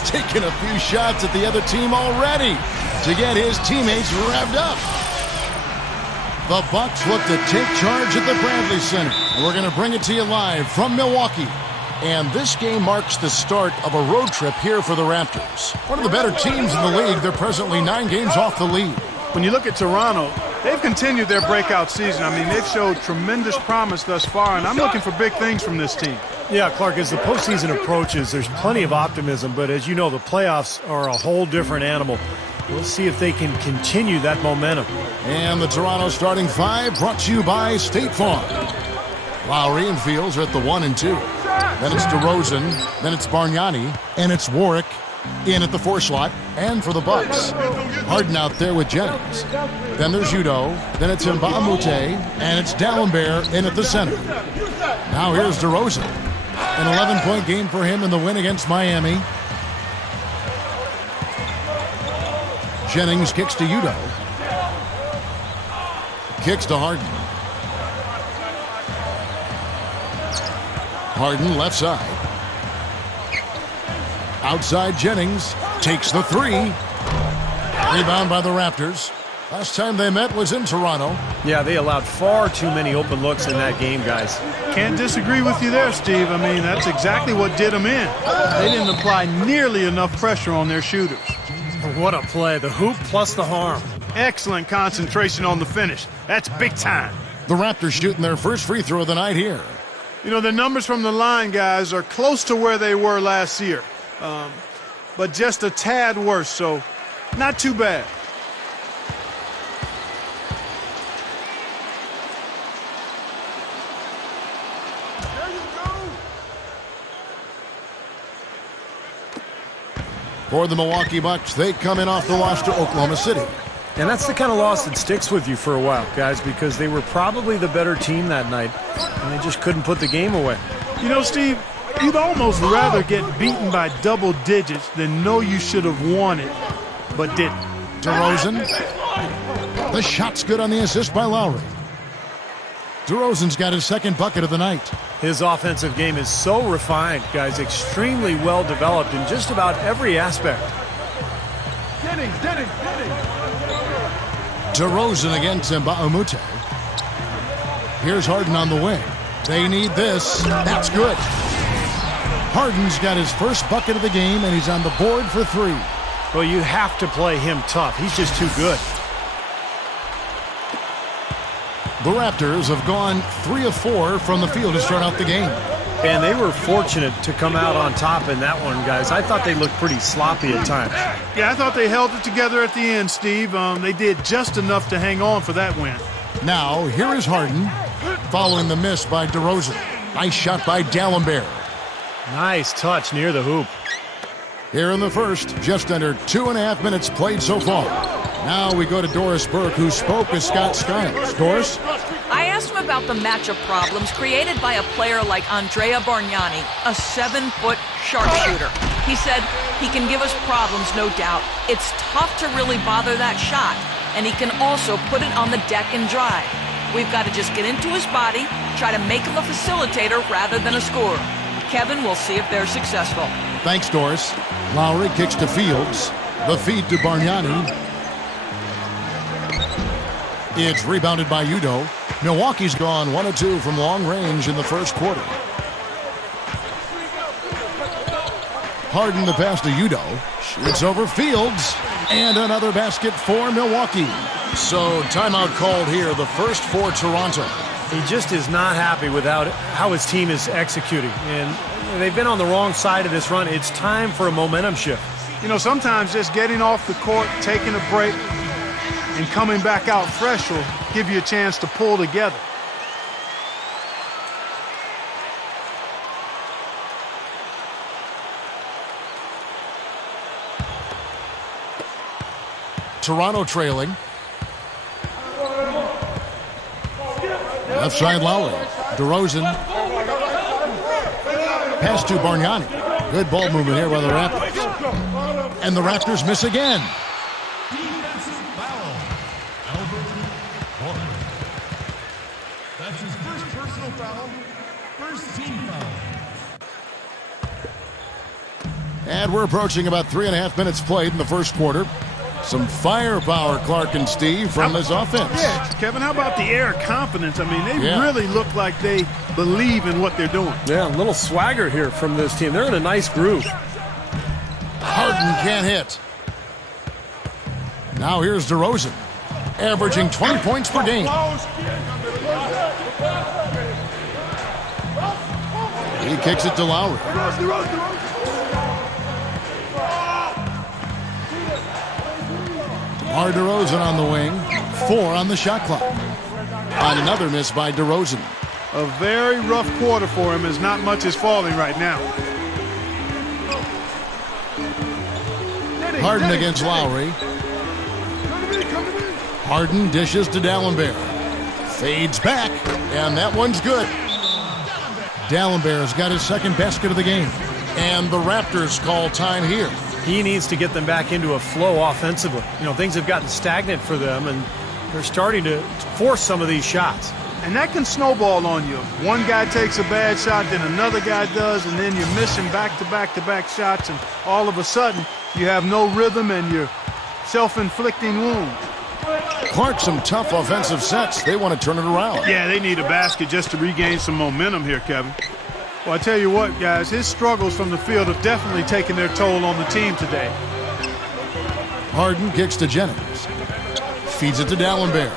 He's taken a few shots at the other team already to get his teammates revved up. The Bucks look to take charge at the Bradley Center. We're going to bring it to you live from Milwaukee. And this game marks the start of a road trip here for the Raptors. One of the better teams in the league. They're presently 9 games off the lead. When you look at Toronto, they've continued their breakout season. I mean, they've showed tremendous promise thus far, and I'm looking for big things from this team. Yeah, Clark, as the postseason approaches, there's plenty of optimism, but as you know, the playoffs are a whole different animal. We'll see if they can continue that momentum. And the Toronto starting 5 brought to you by State Farm. Lowry and Fields are at the 1 and 2. Then it's DeRozan, then it's Bargnani, and it's Warwick in at the 4 slot, and for the Bucks, Harden out there with Jennings. Then there's Udo, then it's Nba2K13, and it's D'Alembert in at the center. Now here's DeRozan. An 11-point game for him in the win against Miami. Jennings kicks to Udo. Kicks to Harden. Harden left side. Outside Jennings takes the 3. Rebound by the Raptors. Last time they met was in Toronto. Yeah, they allowed far too many open looks in that game, guys. Can't disagree with you there, Steve. I mean, that's exactly what did them in. They didn't apply nearly enough pressure on their shooters. What a play. The hoop plus the harm. Excellent concentration on the finish. That's big time. The Raptors shooting their first free throw of the night here. You know, the numbers from the line, guys, are close to where they were last year. But just a tad worse, so not too bad. For the Milwaukee Bucks, they come in off the loss to Oklahoma City. And that's the kind of loss that sticks with you for a while, guys, because they were probably the better team that night, and they just couldn't put the game away. You know, Steve, you'd almost rather get beaten by double digits than know you should have won it, but didn't. DeRozan. The shot's good on the assist by Lowry. DeRozan's got his second bucket of the night. His offensive game is so refined, guys, extremely well developed in just about every aspect. DeRozan against Nba2K13. Here's Harden on the wing. They need this. That's good. Harden's got his first bucket of the game, and he's on the board for 3. Well, you have to play him tough. He's just too good. The Raptors have gone 3 of 4 from the field to start out the game. And they were fortunate to come out on top in that one, guys. I thought they looked pretty sloppy at times. Yeah, I thought they held it together at the end, Steve. They did just enough to hang on for that win. Now, here is Harden, following the miss by DeRozan. Nice shot by D'Alembert. Nice touch near the hoop. Here in the first, just under 2.5 minutes played so far. Now we go to Doris Burke, who spoke with Scott Skiles. Doris? I asked him about the matchup problems created by a player like Andrea Bargnani, a 7-foot sharpshooter. He said he can give us problems, no doubt. It's tough to really bother that shot, and he can also put it on the deck and drive. We've got to just get into his body, try to make him a facilitator rather than a scorer. Kevin, we'll see if they're successful. Thanks, Doris. Lowry kicks to Fields. The feed to Bargnani. It's rebounded by Udo. Milwaukee's gone 1 of 2 from long range in the first quarter. Harden the pass to Udo. Shoots over Fields. And another basket for Milwaukee. So timeout called here, the first for Toronto. He just is not happy with how his team is executing. And they've been on the wrong side of this run. It's time for a momentum shift. You know, sometimes just getting off the court, taking a break, and coming back out fresh will give you a chance to pull together. Toronto trailing. Left side Lowry. DeRozan. Pass to Bargnani. Good ball movement here by the Raptors. And the Raptors miss again. That's his first personal foul, first team foul. And we're approaching about 3.5 minutes played in the first quarter. Some firepower, Clark and Steve, from this offense. Yeah, Kevin, how about the air confidence? I mean, they Yeah. really look like they believe in what they're doing. Yeah, a little swagger here from this team. They're in a nice groove. Harden can't hit. Now here's DeRozan, averaging 20 points per game. He kicks it to Lowry. DeMar DeRozan on the wing. 4 on the shot clock. Another miss by DeRozan. A very rough quarter for him as not much is falling right now. Harden against Lowry. Harden dishes to D'Alembert. Fades back, and that one's good. D'Alembert's got his second basket of the game. And the Raptors call time here. He needs to get them back into a flow offensively. You know, things have gotten stagnant for them, and they're starting to force some of these shots. And that can snowball on you. One guy takes a bad shot, then another guy does, and then you're missing back-to-back-to-back shots, and all of a sudden you have no rhythm and you're self-inflicting wounds. Clark, some tough offensive sets. They want to turn it around. Yeah, they need a basket just to regain some momentum here, Kevin. Well, I tell you what, guys, his struggles from the field have definitely taken their toll on the team today. Harden kicks to Jennings. Feeds it to D'Alembert.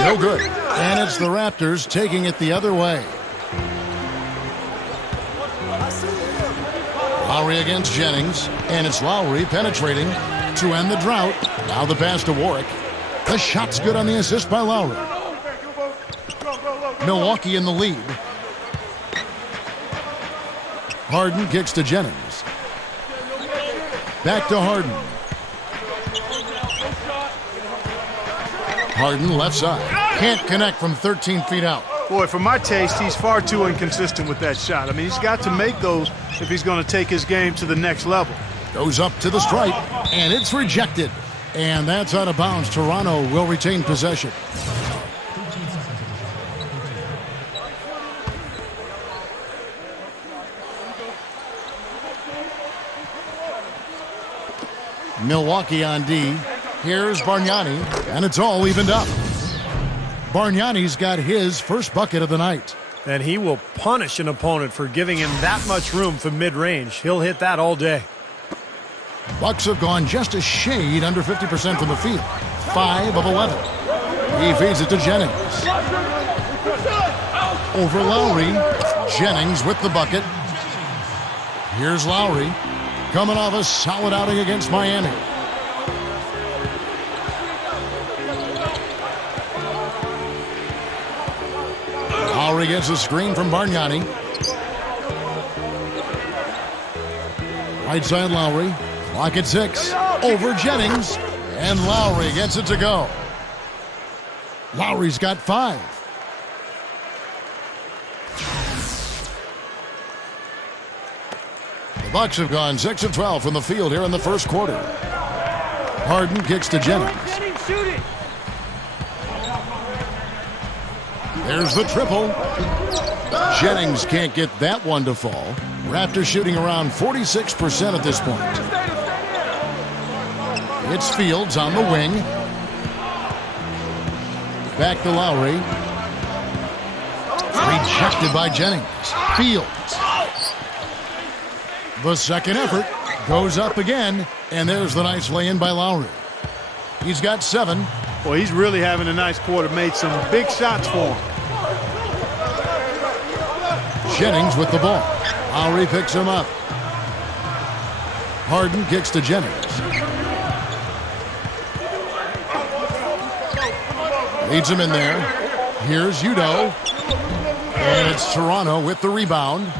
No good. And it's the Raptors taking it the other way. Lowry against Jennings. And it's Lowry penetrating to end the drought. Now the pass to Warwick. The shot's good on the assist by Lowry. Milwaukee in the lead. Harden kicks to Jennings. Back to Harden. Harden left side. Can't connect from 13 feet out. Boy, for my taste, he's far too inconsistent with that shot. I mean, he's got to make those if he's going to take his game to the next level. Goes up to the stripe, and it's rejected. And that's out of bounds. Toronto will retain possession. Milwaukee on D. Here's Bargnani, and it's all evened up. Bargnani's got his first bucket of the night. And he will punish an opponent for giving him that much room from mid-range. He'll hit that all day. Bucks have gone just a shade under 50% from the field. 5 of 11. He feeds it to Jennings. Over Lowry. Jennings with the bucket. Here's Lowry. Coming off a solid outing against Miami. Lowry gets a screen from Bargnani. Right side Lowry. Clock at 6. Over Jennings. And Lowry gets it to go. Lowry's got 5. The Bucks have gone 6 of 12 from the field here in the first quarter. Harden kicks to Jennings. There's the triple. Jennings can't get that one to fall. Raptors shooting around 46% at this point. It's Fields on the wing. Back to Lowry. Rejected by Jennings. Fields. The second effort goes up again, and there's the nice lay-in by Lowry. He's got 7. Well, he's really having a nice quarter. Made some big shots for him. Jennings with the ball. Lowry picks him up. Harden kicks to Jennings. Leads him in there. Here's Udo. And it's Toronto with the rebound.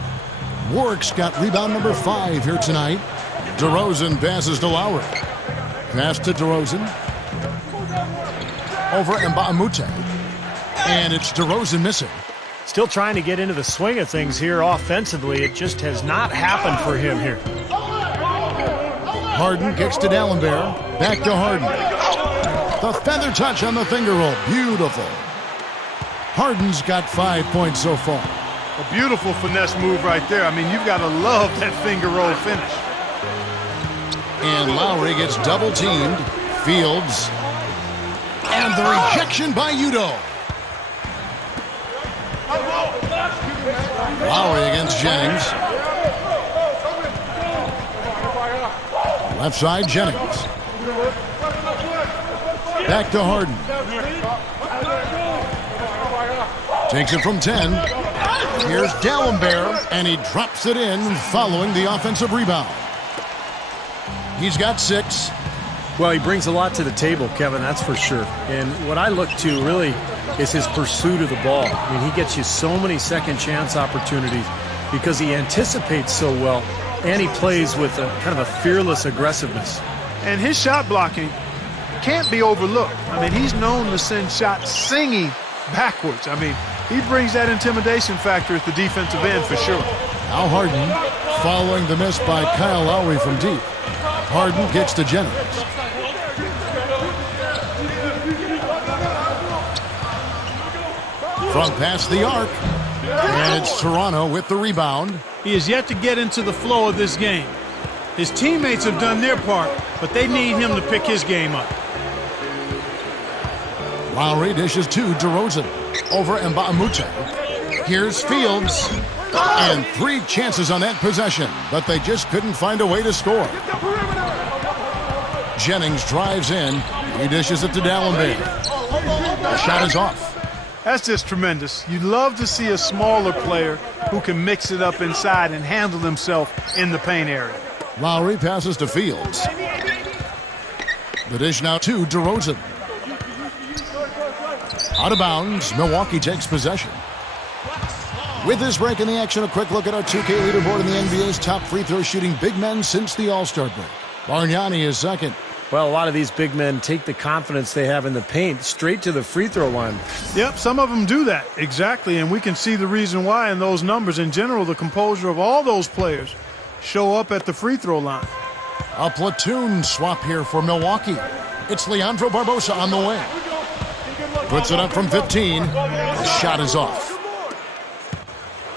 Warwick's got rebound number 5 here tonight. DeRozan passes to Lowry. Pass to DeRozan. Over Mbamute. And it's DeRozan missing. Still trying to get into the swing of things here offensively. It just has not happened for him here. Harden kicks to D'Alembert. Back to Harden. The feather touch on the finger roll. Beautiful. Harden's got 5 points so far. A beautiful finesse move right there. I mean, you've got to love that finger roll finish. And Lowry gets double teamed. Fields. And the rejection by Udo. Lowry against Jennings. Left side, Jennings. Back to Harden. Takes it from 10. Here's Dalembert, and he drops it in following the offensive rebound. He's got 6. Well, he brings a lot to the table, Kevin, that's for sure. And what I look to really is his pursuit of the ball. I mean, he gets you so many second chance opportunities because he anticipates so well, and he plays with a kind of a fearless aggressiveness. And his shot blocking can't be overlooked. I mean, he's known to send shots singing backwards. I mean, he brings that intimidation factor at the defensive end for sure. Now Harden following the miss by Kyle Lowry from deep. Harden gets to Jennings. From past the arc. And it's Toronto with the rebound. He is yet to get into the flow of this game. His teammates have done their part, but they need him to pick his game up. Lowry dishes to DeRozan over Mbamute. Here's Fields. And 3 chances on that possession, but they just couldn't find a way to score. Jennings drives in. He dishes it to Dalembert. The shot is off. That's just tremendous. You'd love to see a smaller player who can mix it up inside and handle himself in the paint area. Lowry passes to Fields. The dish now to DeRozan. Out of bounds, Milwaukee takes possession. With this break in the action, a quick look at our 2K leaderboard in the NBA's top free throw shooting big men since the All-Star break. Bargnani is second. Well, a lot of these big men take the confidence they have in the paint straight to the free throw line. Yep, some of them do that, exactly, and we can see the reason why in those numbers. In general, the composure of all those players show up at the free throw line. A platoon swap here for Milwaukee. It's Leandro Barbosa on the wing. Puts it up from 15. The shot is off.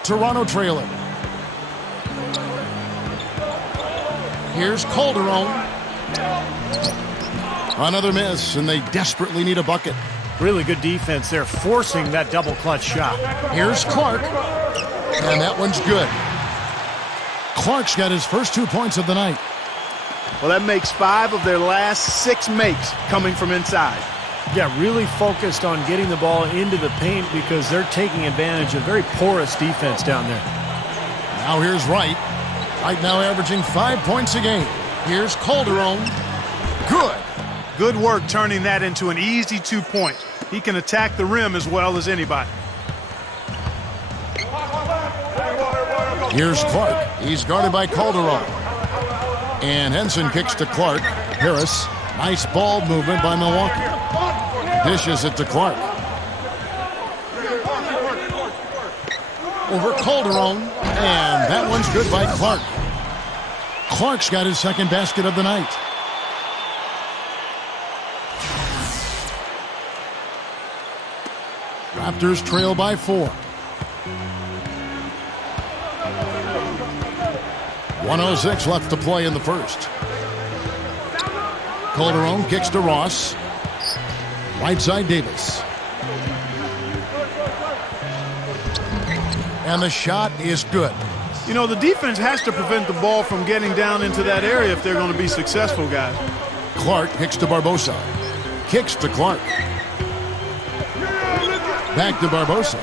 Toronto trailing. Here's Calderon. Another miss, and they desperately need a bucket. Really good defense there, forcing that double clutch shot. Here's Clark, and that one's good. Clark's got his first 2 points of the night. Well, that makes 5 of their last 6 makes coming from inside. Yeah, really focused on getting the ball into the paint because they're taking advantage of very porous defense down there. Now here's Wright. Right now averaging 5 points a game. Here's Calderon. Good. Good work turning that into an easy 2 points. He can attack the rim as well as anybody. Here's Clark. He's guarded by Calderon. And Henson kicks to Clark. Harris. Nice ball movement by Milwaukee. Dishes it to Clark. Over Calderon. And that one's good by Clark. Clark's got his second basket of the night. Raptors trail by 4. 1:06 left to play in the first. Calderon kicks to Ross. Right side, Davis. And the shot is good. You know, the defense has to prevent the ball from getting down into that area if they're going to be successful, guys. Clark kicks to Barbosa. Kicks to Clark. Back to Barbosa.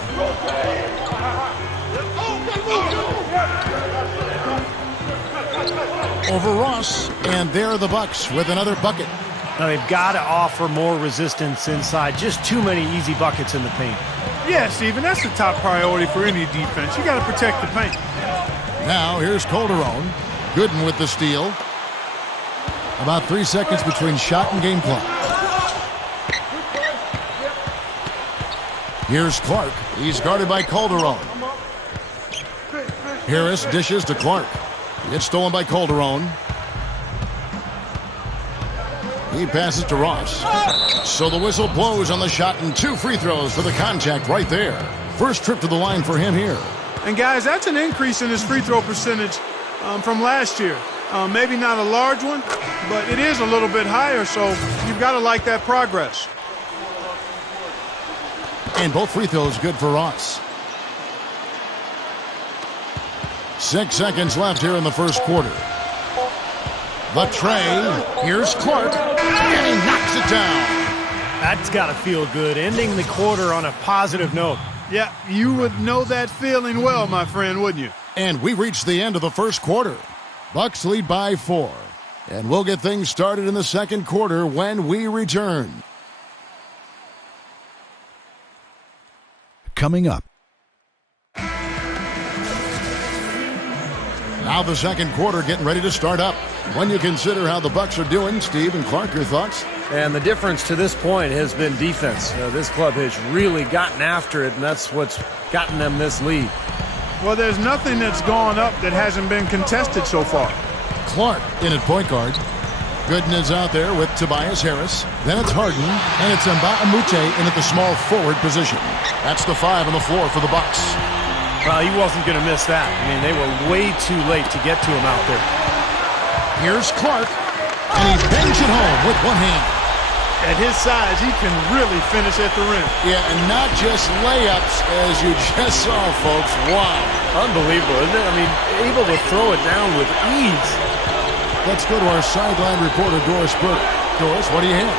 Over Ross, and there are the Bucks with another bucket. Now they've got to offer more resistance inside. Just too many easy buckets in the paint. Yeah, Steven, that's the top priority for any defense. You got to protect the paint. Now here's Calderon. Gooden with the steal. About 3 seconds between shot and game clock. Here's Clark. He's guarded by Calderon. Harris dishes to Clark. It's stolen by Calderon. He passes to Ross. So the whistle blows on the shot and 2 free throws for the contact right there. First trip to the line for him here. And guys, that's an increase in his free throw percentage from last year. Maybe not a large one, but it is a little bit higher, so you've got to like that progress. And both free throws good for Ross. 6 seconds left here in the first quarter. The tray. Here's Clark. And he knocks it down. That's got to feel good, ending the quarter on a positive note. Yeah, you would know that feeling well, my friend, wouldn't you? And we reached the end of the first quarter. Bucks lead by 4. And we'll get things started in the second quarter when we return. Coming up. Now the second quarter getting ready to start up. When you consider how the Bucks are doing, Steve and Clark, your thoughts? And the difference to this point has been defense. This club has really gotten after it, and that's what's gotten them this lead. Well, there's nothing that's gone up that hasn't been contested so far. Clark in at point guard. Gooden is out there with Tobias Harris. Then it's Harden, and it's Nba2K13 in at the small forward position. That's the 5 on the floor for the Bucks. Well, he wasn't going to miss that. I mean, they were way too late to get to him out there. Here's Clark, and he bangs it home with one hand. At his size, he can really finish at the rim. Yeah, and not just layups, as you just saw, folks. Wow. Unbelievable, isn't it? I mean, able to throw it down with ease. Let's go to our sideline reporter, Doris Burke. Doris, what do you have?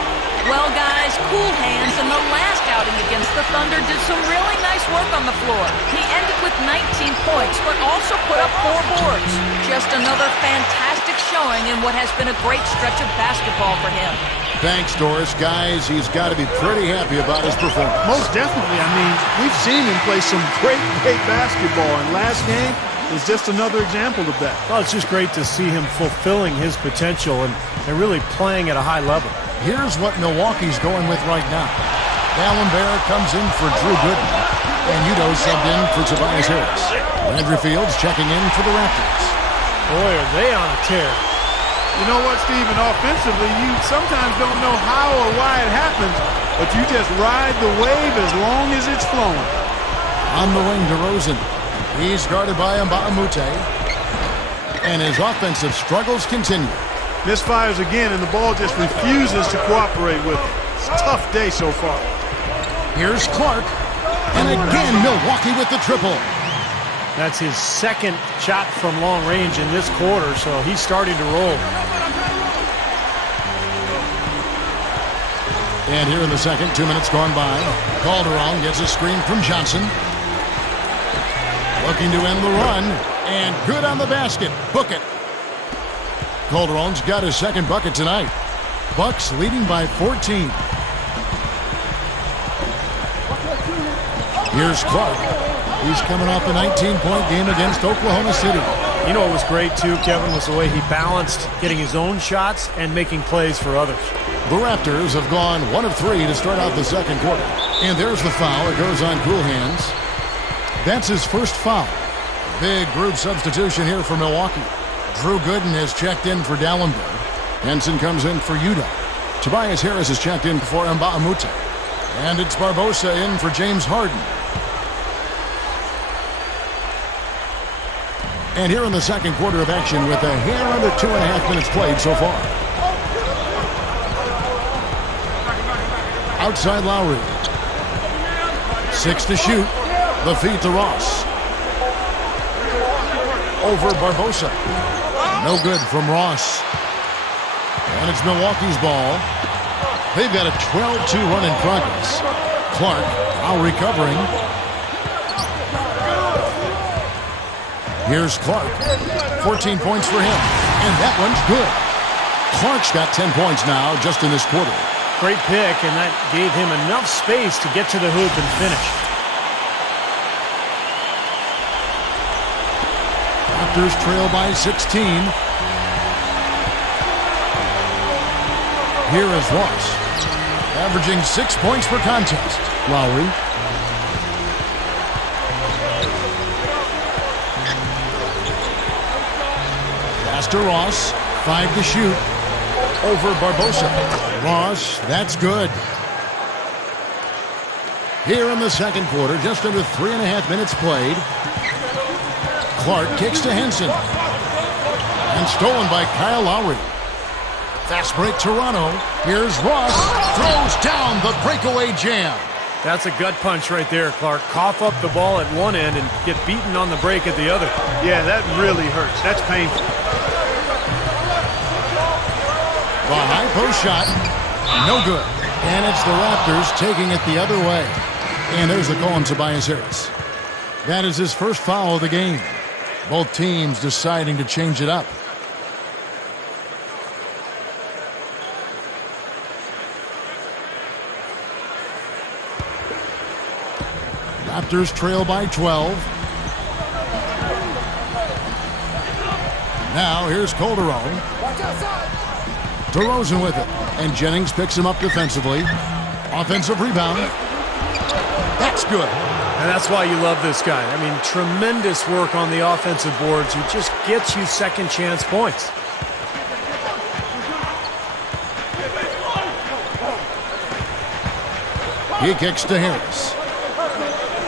Well, guys, cool hands in the last outing against the Thunder did some really nice work on the floor. He ended with 19 points, but also put up 4 boards. Just another fantastic showing in what has been a great stretch of basketball for him. Thanks, Doris. Guys, he's got to be pretty happy about his performance. Most definitely. I mean, we've seen him play some great basketball, and last game is just another example of that. Well, it's just great to see him fulfilling his potential and really playing at a high level. Here's what Milwaukee's going with right now. Allen Bear comes in for Drew Gooden, and Udo subbed in for Tobias Harris. Landry Fields checking in for the Raptors. Boy, are they on a tear. You know what, Steven? Offensively, you sometimes don't know how or why it happens, but you just ride the wave as long as it's flowing. On the wing, DeRozan. He's guarded by Nba2K13. And his offensive struggles continue. Misfires again, and the ball just refuses to cooperate with him. It's a tough day so far. Here's Clark. And again, Milwaukee with the triple. That's his second shot from long range in this quarter, so he's starting to roll. And here in the second, 2 minutes gone by. Calderon gets a screen from Johnson. Looking to end the run. And good on the basket. Book it. Calderon's got his second bucket tonight. Bucks leading by 14. Here's Clark. He's coming off a 19-point game against Oklahoma City. You know what was great, too, Kevin, was the way he balanced getting his own shots and making plays for others. The Raptors have gone 1 of 3 to start out the second quarter. And there's the foul. It goes on cool hands. That's his first foul. Big group substitution here for Milwaukee. Drew Gooden has checked in for Dallenberg. Henson comes in for Udo. Tobias Harris has checked in for Nba2K13. And it's Barbosa in for James Harden. And here in the second quarter of action with a hair under 2.5 minutes played so far. Outside Lowry. 6 to shoot. The feed to Ross. Over Barbosa. No good from Ross. And it's Milwaukee's ball. They've got a 12-2 run in progress. Clark now recovering. Here's Clark. 14 points for him. And that one's good. Clark's got 10 points now just in this quarter. Great pick, and that gave him enough space to get to the hoop and finish. Raptors trail by 16. Here is Ross, averaging 6 points per contest. Lowry. Pass to Ross. 5 to shoot. Over Barbosa. Ross, that's good. Here in the second quarter, just under 3.5 minutes played. Clark kicks to Henson. And stolen by Kyle Lowry. Fast break Toronto. Here's Ross. Throws down the breakaway jam. That's a gut punch right there, Clark. Cough up the ball at one end and get beaten on the break at the other. Yeah, that really hurts. That's painful. The high post shot. No good. And it's the Raptors taking it the other way. And there's the call on Tobias Harris. That is his first foul of the game. Both teams deciding to change it up. Raptors trail by 12. Now here's Calderon. DeRozan with it. And Jennings picks him up defensively. Offensive rebound. That's good. And that's why you love this guy. I mean, tremendous work on the offensive boards. He just gets you second chance points. He kicks to Harris.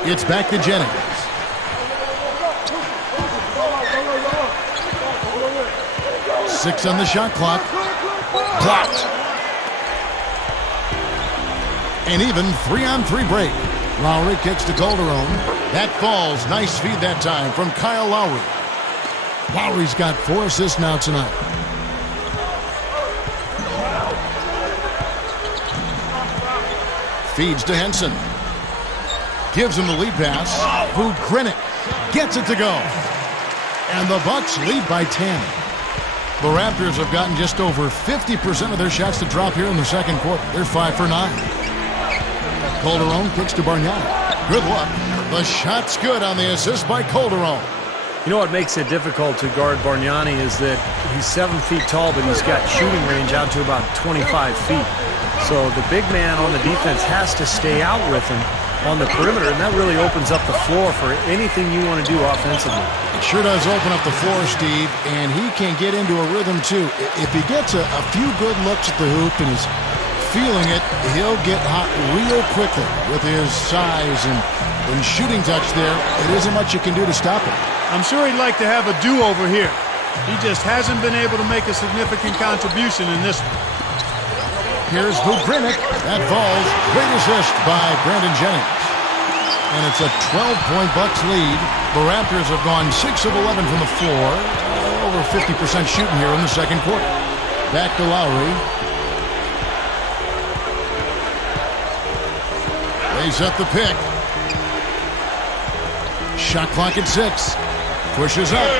It's back to Jennings. Six on the shot clock. Blocked. And even 3-on-3 break. Lowry kicks to Calderon. That falls. Nice feed that time from Kyle Lowry. Lowry's got 4 assists now tonight. Feeds to Henson. Gives him the lead pass. Udohronto gets it to go. And the Bucks lead by 10. The Raptors have gotten just over 50% of their shots to drop here in the second quarter. They're 5 for 9. Calderon kicks to Bargnani. Good luck. The shot's good on the assist by Calderon. You know what makes it difficult to guard Bargnani is that he's 7 feet tall, but he's got shooting range out to about 25 feet. So the big man on the defense has to stay out with him on the perimeter, and that really opens up the floor for anything you want to do offensively. It sure does open up the floor, Steve, and he can get into a rhythm too. If he gets a few good looks at the hoop and is feeling it, he'll get hot real quickly with his size and shooting touch there. It isn't much you can do to stop him. I'm sure he'd like to have a do-over here. He just hasn't been able to make a significant contribution in this one. Here's Udohronto. That falls. Great assist by Brandon Jennings. And it's a 12-point Bucks lead. The Raptors have gone 6 of 11 from the floor. Over 50% shooting here in the second quarter. Back to Lowry. They set the pick. Shot clock at 6. Pushes up.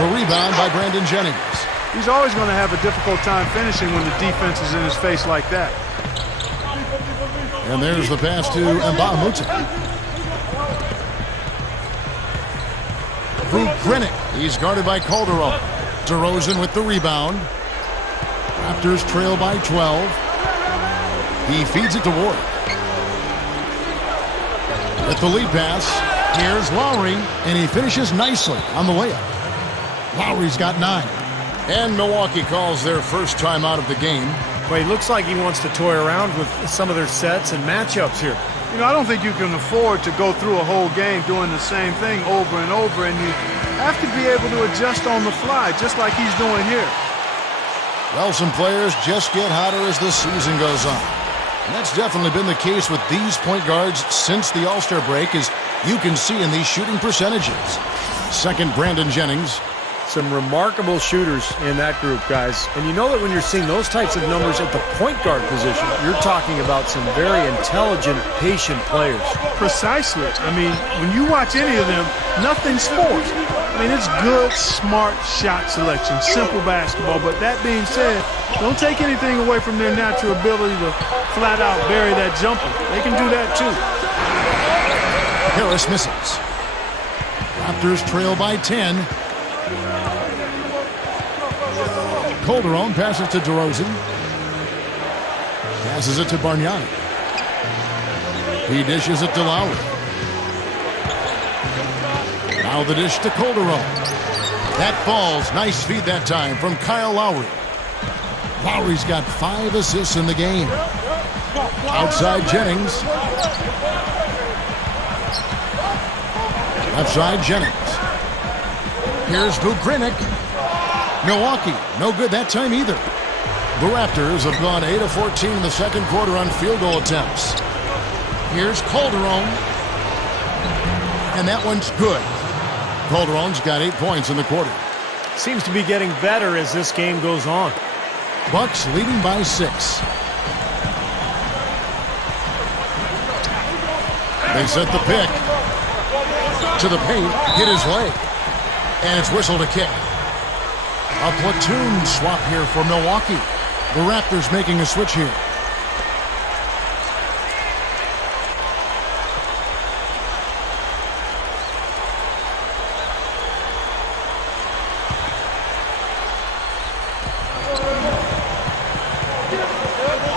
The rebound by Brandon Jennings. He's always going to have a difficult time finishing when the defense is in his face like that. And there's the pass to Nba2K13. Udohronto. He's guarded by Calderon. DeRozan with the rebound. Raptors trail by 12. He feeds it to Ward. With the lead pass, here's Lowry, and he finishes nicely on the layup. Lowry's got 9. And Milwaukee calls their first time out of the game. Well, he looks like he wants to toy around with some of their sets and matchups here. You know, I don't think you can afford to go through a whole game doing the same thing over and over, and you have to be able to adjust on the fly, just like he's doing here. Well, some players just get hotter as the season goes on. And that's definitely been the case with these point guards since the All-Star break, as you can see in these shooting percentages. Second, Brandon Jennings. Some remarkable shooters in that group, guys. And you know that when you're seeing those types of numbers at the point guard position, you're talking about some very intelligent, patient players. Precisely. I mean, when you watch any of them, nothing's forced. I mean, it's good, smart shot selection, simple basketball. But that being said, don't take anything away from their natural ability to flat out bury that jumper. They can do that too. Harris misses. Raptors trail by 10. Calderon passes to DeRozan. Passes it to Bargnani. He dishes it to Lowry. Now the dish to Calderon. That falls. Nice feed that time from Kyle Lowry. Lowry's got 5 assists in the game. Outside Jennings. Left side Jennings. Here's Vukrinic. Milwaukee, no good that time either. The Raptors have gone 8 of 14 in the second quarter on field goal attempts. Here's Calderon. And that one's good. Calderon's got 8 points in the quarter. Seems to be getting better as this game goes on. Bucks leading by 6. They set the pick. To the paint, hit his leg. And it's whistled a kick. A platoon swap here for Milwaukee. The Raptors making a switch here.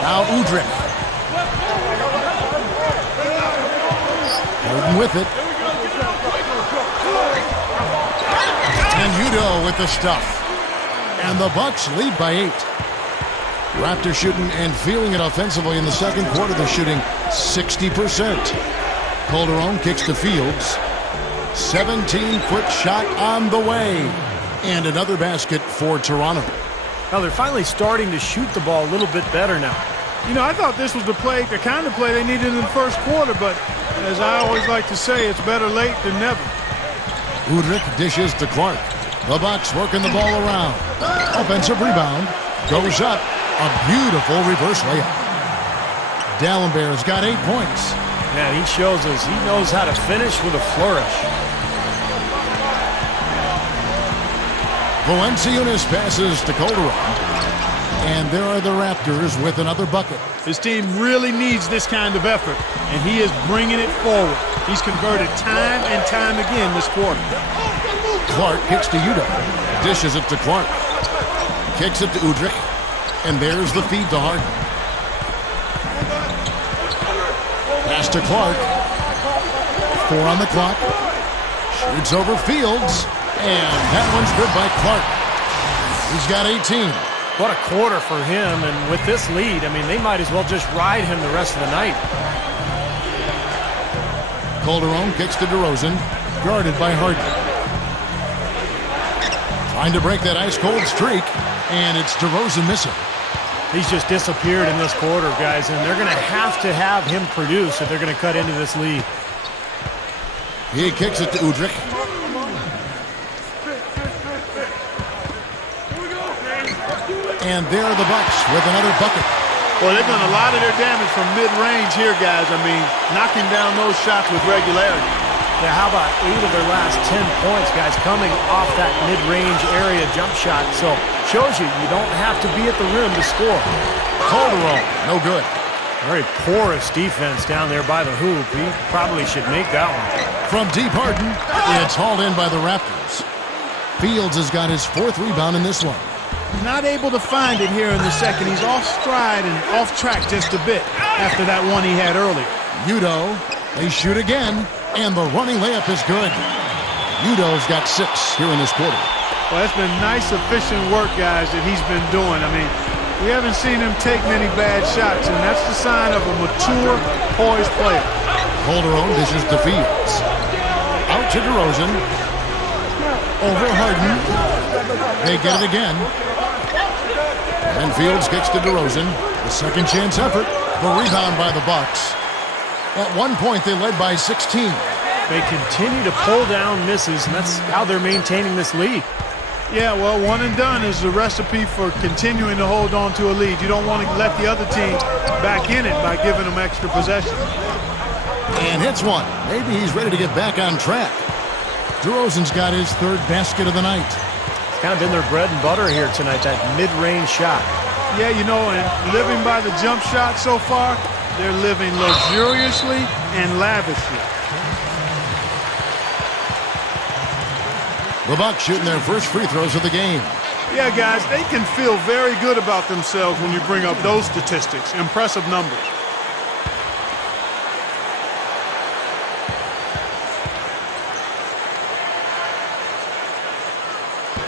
Now Udrih. Harden with it. And Udo with the stuff. And the Bucks lead by 8. Raptors shooting and feeling it offensively in the second quarter. They're shooting 60%. Calderon kicks to Fields. 17-foot shot on the way. And another basket for Toronto. Now they're finally starting to shoot the ball a little bit better now. You know, I thought this was the kind of play they needed in the first quarter, but as I always like to say, it's better late than never. Udrih dishes to Clark. The Bucks working the ball around. Offensive rebound. Goes up. A beautiful reverse layup. Dallenberg's got 8 points. Yeah, he shows us he knows how to finish with a flourish. Valanciunas passes to Calderon. And there are the Raptors with another bucket. His team really needs this kind of effort, and he is bringing it forward. He's converted time and time again this quarter. Clark kicks to Udo. Dishes it to Clark. Kicks it to Udrih. And there's the feed to Harden. Pass to Clark. 4 on the clock. Shoots over Fields. And that one's good by Clark. He's got 18. What a quarter for him, and with this lead, I mean, they might as well just ride him the rest of the night. Calderon kicks to DeRozan, guarded by Harden. Trying to break that ice-cold streak, and it's DeRozan missing. He's just disappeared in this quarter, guys, and they're going to have him produce if they're going to cut into this lead. He kicks it to Udrih. And there are the Bucks with another bucket. Well, they've done a lot of their damage from mid-range here, guys. I mean, knocking down those shots with regularity. Yeah, how about 8 of their last 10 points, guys, coming off that mid-range area jump shot. So, shows you don't have to be at the rim to score. Calderon, no good. Very porous defense down there by the hoop. He probably should make that one. From deep, Harden, it's hauled in by the Raptors. Fields has got his 4th rebound in this one. Not able to find it here in the second. He's off stride and off track just a bit after that one he had earlier. Udo, they shoot again, and the running layup is good. Udo's got 6 here in this quarter. Well, that's been nice, efficient work, guys, that he's been doing. I mean, we haven't seen him take many bad shots, and that's the sign of a mature, poised player. Calderon dishes to Fields. Out to DeRozan. Over Harden. They get it again. And Fields kicks to DeRozan. The second chance effort. The rebound by the Bucks. At one point, they led by 16. They continue to pull down misses, and that's how they're maintaining this lead. Yeah, well, one and done is the recipe for continuing to hold on to a lead. You don't want to let the other team back in it by giving them extra possession. And hits one. Maybe he's ready to get back on track. DeRozan's got his 3rd basket of the night. It's kind of been their bread and butter here tonight, that mid-range shot. Yeah, you know, and living by the jump shot so far, they're living luxuriously and lavishly. The Bucks shooting their first free throws of the game. Yeah, guys, they can feel very good about themselves when you bring up those statistics. Impressive numbers.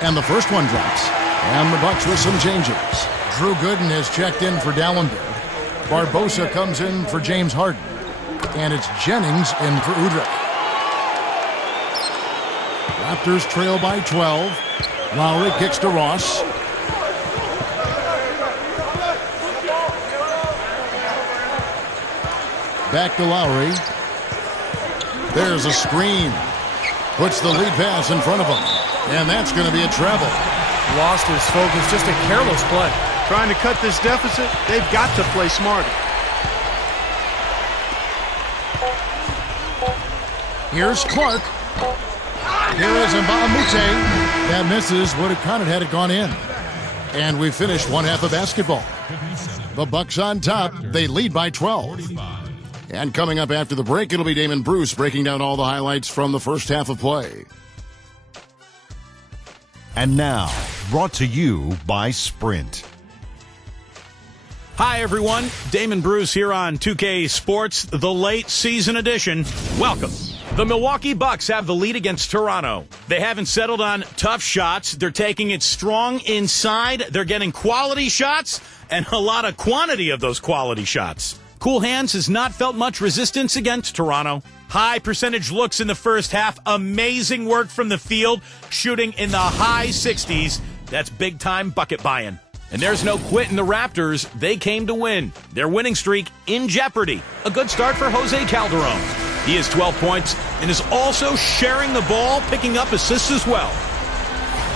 And the first one drops. And the Bucks with some changes. Drew Gooden has checked in for Dallenberg. Barbosa comes in for James Harden. And it's Jennings in for Udrih. Raptors trail by 12. Lowry kicks to Ross. Back to Lowry. There's a screen. Puts the lead pass in front of him. And that's going to be a travel. Lost his focus. Just a careless play. Trying to cut this deficit, they've got to play smarter. Here's Clark. Here is Nba2K13. That misses. Would have counted had it gone in. And we finished one half of basketball. The Bucks on top. They lead by 12. And coming up after the break, it'll be Damon Bruce breaking down all the highlights from the first half of play. And now, brought to you by Sprint. Hi, everyone. Damon Bruce here on 2K Sports, the late season edition. Welcome. The Milwaukee Bucks have the lead against Toronto. They haven't settled on tough shots. They're taking it strong inside. They're getting quality shots and a lot of quantity of those quality shots. Cool Hands has not felt much resistance against Toronto. High percentage looks in the first half. Amazing work from the field, shooting in the high 60s. That's big-time bucket buying. And there's no quit in the Raptors. They came to win. Their winning streak in jeopardy. A good start for Jose Calderon. He has 12 points and is also sharing the ball, picking up assists as well.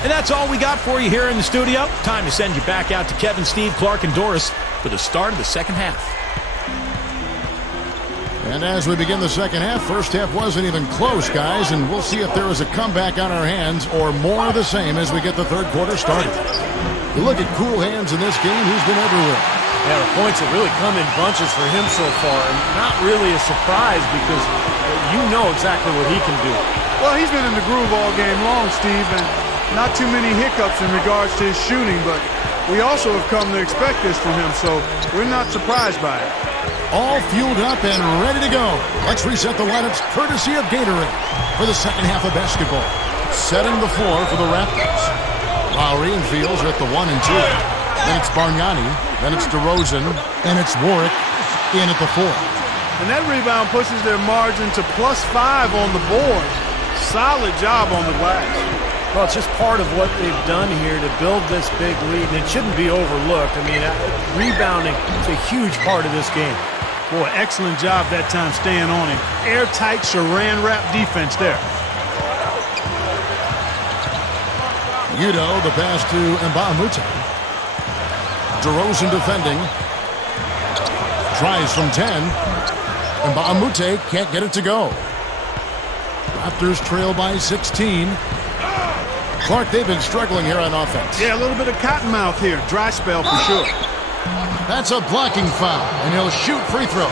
And that's all we got for you here in the studio. Time to send you back out to Kevin, Steve, Clark, and Doris for the start of the second half. And as we begin the second half, first half wasn't even close, guys, and we'll see if there is a comeback on our hands or more of the same as we get the third quarter started. You look at Cool Hands in this game, he's been everywhere. Yeah, the points have really come in bunches for him so far, and not really a surprise because you know exactly what he can do. Well, he's been in the groove all game long, Steve, and not too many hiccups in regards to his shooting, but we also have come to expect this from him, so we're not surprised by it. All fueled up and ready to go. Let's reset the lineups courtesy of Gatorade for the second half of basketball. Setting the floor for the Raptors. Lowry and Fields are at the 1 and 2. Then it's Bargnani. Then it's DeRozan. And it's Warwick in at the 4. And that rebound pushes their margin to +5 on the board. Solid job on the glass. Well, it's just part of what they've done here to build this big lead, and it shouldn't be overlooked. I mean, rebounding is a huge part of this game. Boy, excellent job that time staying on him. Airtight saran wrap defense there. Udo, the pass to Nba2K13. DeRozan defending. Tries from 10. Nba2K13 can't get it to go. Raptors trail by 16. Clark, they've been struggling here on offense. Yeah, a little bit of cottonmouth here. Dry spell for sure. That's a blocking foul, and he'll shoot free throws.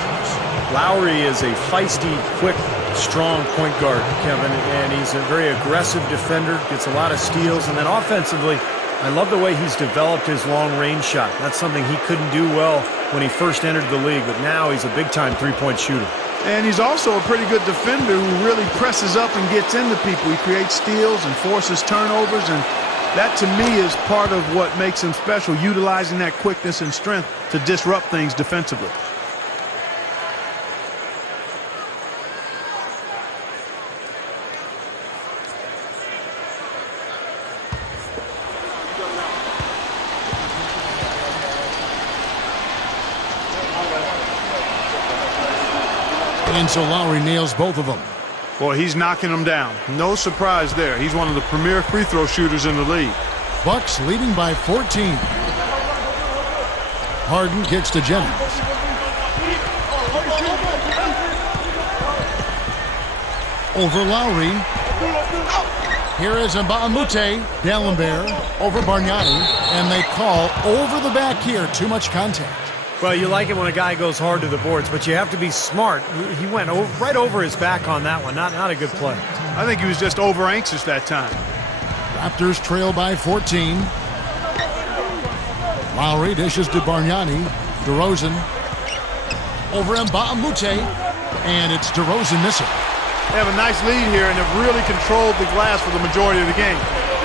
Lowry is a feisty, quick, strong point guard, Kevin, and he's a very aggressive defender, gets a lot of steals, and then offensively, I love the way he's developed his long-range shot. That's something he couldn't do well when he first entered the league, but now he's a big-time three-point shooter. And he's also a pretty good defender who really presses up and gets into people. He creates steals and forces turnovers, and that, to me, is part of what makes him special, utilizing that quickness and strength to disrupt things defensively. And so Lowry nails both of them. Boy, he's knocking them down. No surprise there. He's one of the premier free throw shooters in the league. Bucks leading by 14. Harden kicks to Jennings. Over Lowry. Here is Nba2K13. D'Alembert over Bargnani. And they call over the back here. Too much contact. Well, you like it when a guy goes hard to the boards, but you have to be smart. He went right over his back on that one. Not a good play. I think he was just over anxious that time. Raptors trail by 14. Lowry dishes to Bargnani. DeRozan over Nba2K13. And it's DeRozan missing. They have a nice lead here and have really controlled the glass for the majority of the game.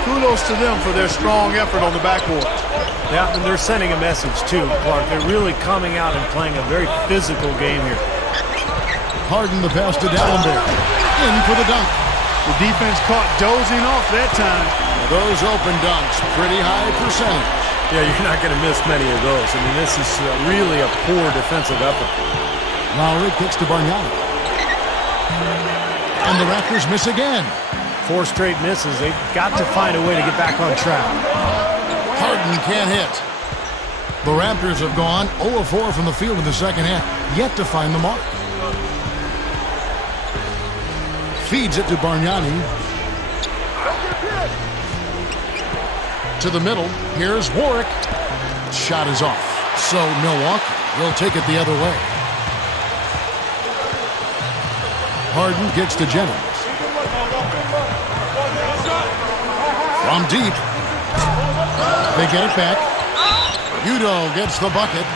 Kudos to them for their strong effort on the backboard. Yeah, and they're sending a message too, Clark. They're really coming out and playing a very physical game here. Harden the pass to D'Alembert. In for the dunk. The defense caught dozing off that time. Those open dunks, pretty high percentage. Yeah, you're not going to miss many of those. I mean, this is really a poor defensive effort. Lowry kicks to Bargnani. And the Raptors miss again. 4 straight misses. They've got to find a way to get back on track. Harden can't hit. The Raptors have gone 0 of 4 from the field in the second half, yet to find the mark. Feeds it to Bargnani. To the middle. Here's Warwick. Shot is off. So Milwaukee will take it the other way. Harden gets to Jennings. From deep. They get it back. Udo gets the bucket.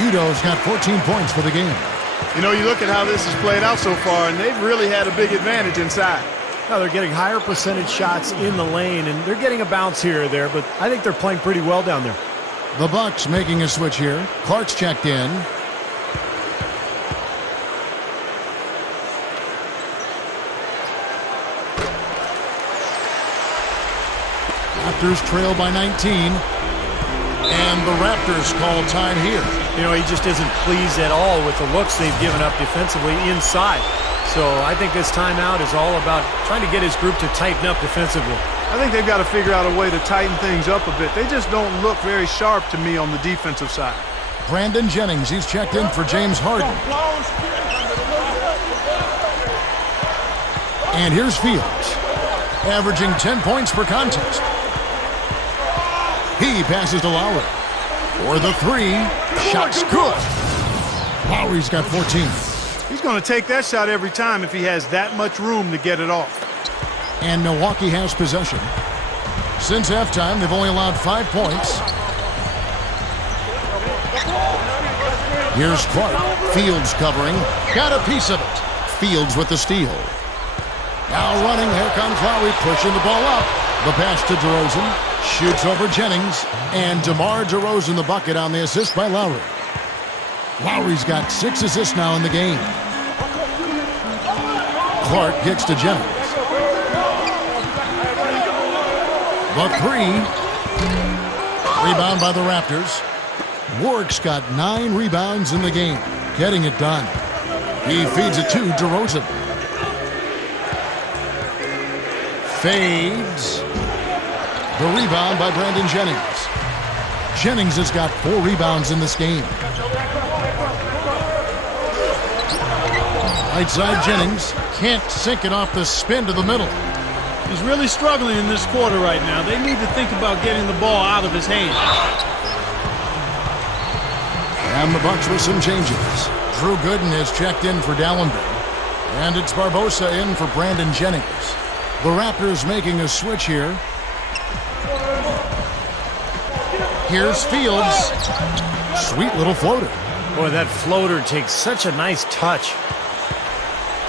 Udo's got 14 points for the game. You know, you look at how this has played out so far, and they've really had a big advantage inside. Now they're getting higher percentage shots in the lane, and they're getting a bounce here or there, but I think they're playing pretty well down there. The Bucks making a switch here. Clark's checked in. Raptors trail by 19. And the Raptors call time here. You know, he just isn't pleased at all with the looks they've given up defensively inside. So I think this timeout is all about trying to get his group to tighten up defensively. I think they've got to figure out a way to tighten things up a bit. They just don't look very sharp to me on the defensive side. Brandon Jennings, he's checked in for James Harden. And here's Fields, averaging 10 points per contest. He passes to Lowry. For the 3, shot's good. Lowry's got 14. He's going to take that shot every time if he has that much room to get it off. And Milwaukee has possession. Since halftime, they've only allowed 5 points. Here's Clark. Fields covering. Got a piece of it. Fields with the steal. Now running. Here comes Lowry pushing the ball up. The pass to DeRozan. Shoots over Jennings. And DeMar DeRozan the bucket on the assist by Lowry. Lowry's got 6 assists now in the game. Clark gets to Jennings. The 3. Rebound by the Raptors. Warwick's got 9 rebounds in the game. Getting it done. He feeds it to DeRozan. Fades. The rebound by Brandon Jennings. Jennings has got 4 rebounds in this game. Right side Jennings. Can't sink it off the spin to the middle. He's really struggling in this quarter right now. They need to think about getting the ball out of his hand. And the Bucks with some changes. Drew Gooden is checked in for Dallenberg. And it's Barbosa in for Brandon Jennings. The Raptors making a switch here. Here's Fields. Sweet little floater. Boy, that floater takes such a nice touch.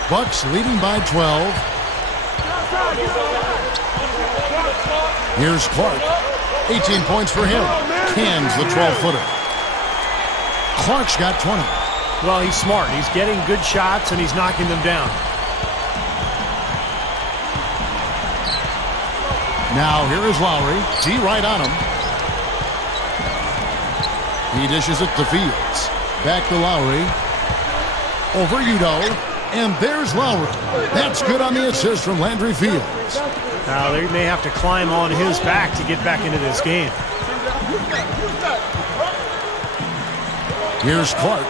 Bucks leading by 12. Here's Clark. 18 points for him. Cans the 12-footer. Clark's got 20. Well, he's smart. He's getting good shots, and he's knocking them down. Now here is Lowry. D right on him. He dishes it to Fields. Back to Lowry. Over Udo. And there's Lowry. That's good on the assist from Landry Fields. Now they may have to climb on his back to get back into this game. Here's Clark.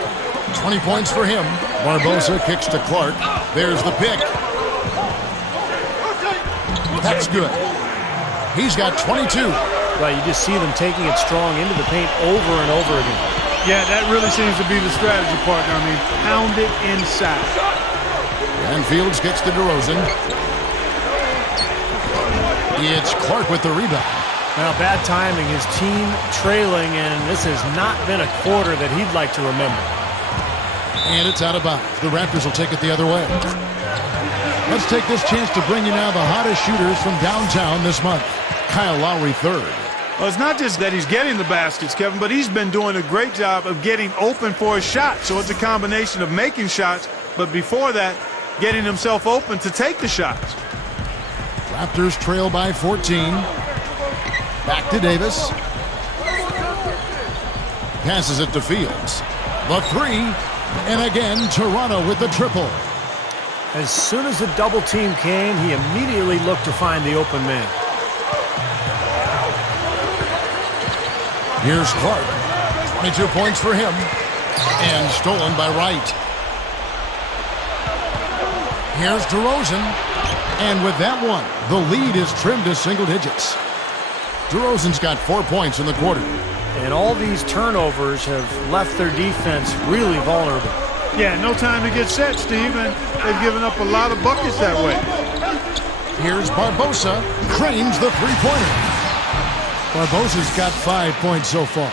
20 points for him. Barbosa kicks to Clark. There's the pick. That's good. He's got 22. Well, you just see them taking it strong into the paint over and over again. Yeah, that really seems to be the strategy, partner. I mean, pound it inside. And Fields gets to DeRozan. It's Clark with the rebound. Now, bad timing. His team trailing, and this has not been a quarter that he'd like to remember. And it's out of bounds. The Raptors will take it the other way. Let's take this chance to bring you now the hottest shooters from downtown this month. Kyle Lowry third. Well, it's not just that he's getting the baskets, Kevin, but he's been doing a great job of getting open for a shot. So it's a combination of making shots, but before that, getting himself open to take the shots. Raptors trail by 14. Back to Davis. Passes it to Fields. The three. And again, Toronto with the triple. As soon as the double team came, he immediately looked to find the open man. Here's Clark. 22 points for him. And stolen by Wright. Here's DeRozan. And with that one, the lead is trimmed to single digits. DeRozan's got 4 points in the quarter. And all these turnovers have left their defense really vulnerable. Yeah, no time to get set, Steve, and they've given up a lot of buckets that way. Here's Barbosa. Cranes the three-pointer. Barbosa's got 5 points so far.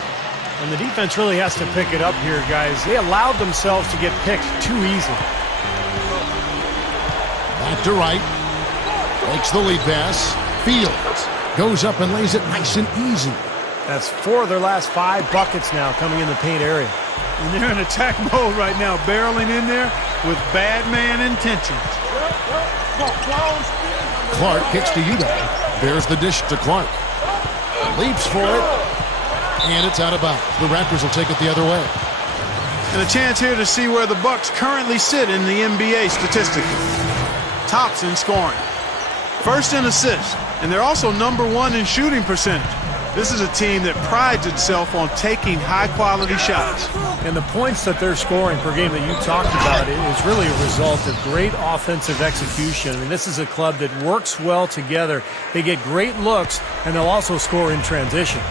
And the defense really has to pick it up here, guys. They allowed themselves to get picked too easy. Back to Wright. Makes the lead pass. Fields goes up and lays it nice and easy. That's 4 of their last 5 buckets now coming in the paint area. And they're in attack mode right now, barreling in there with bad man intentions. Clark kicks to Udo. There's the dish to Clark. Leaps for it. And it's out of bounds. The Raptors will take it the other way. And a chance here to see where the Bucks currently sit in the NBA statistically. Tops in scoring. First in assists. And they're also #1 in shooting percentage. This is a team that prides itself on taking high-quality shots. And the points that they're scoring per game that you talked about is really a result of great offensive execution. I mean, this is a club that works well together. They get great looks, and they'll also score in transition.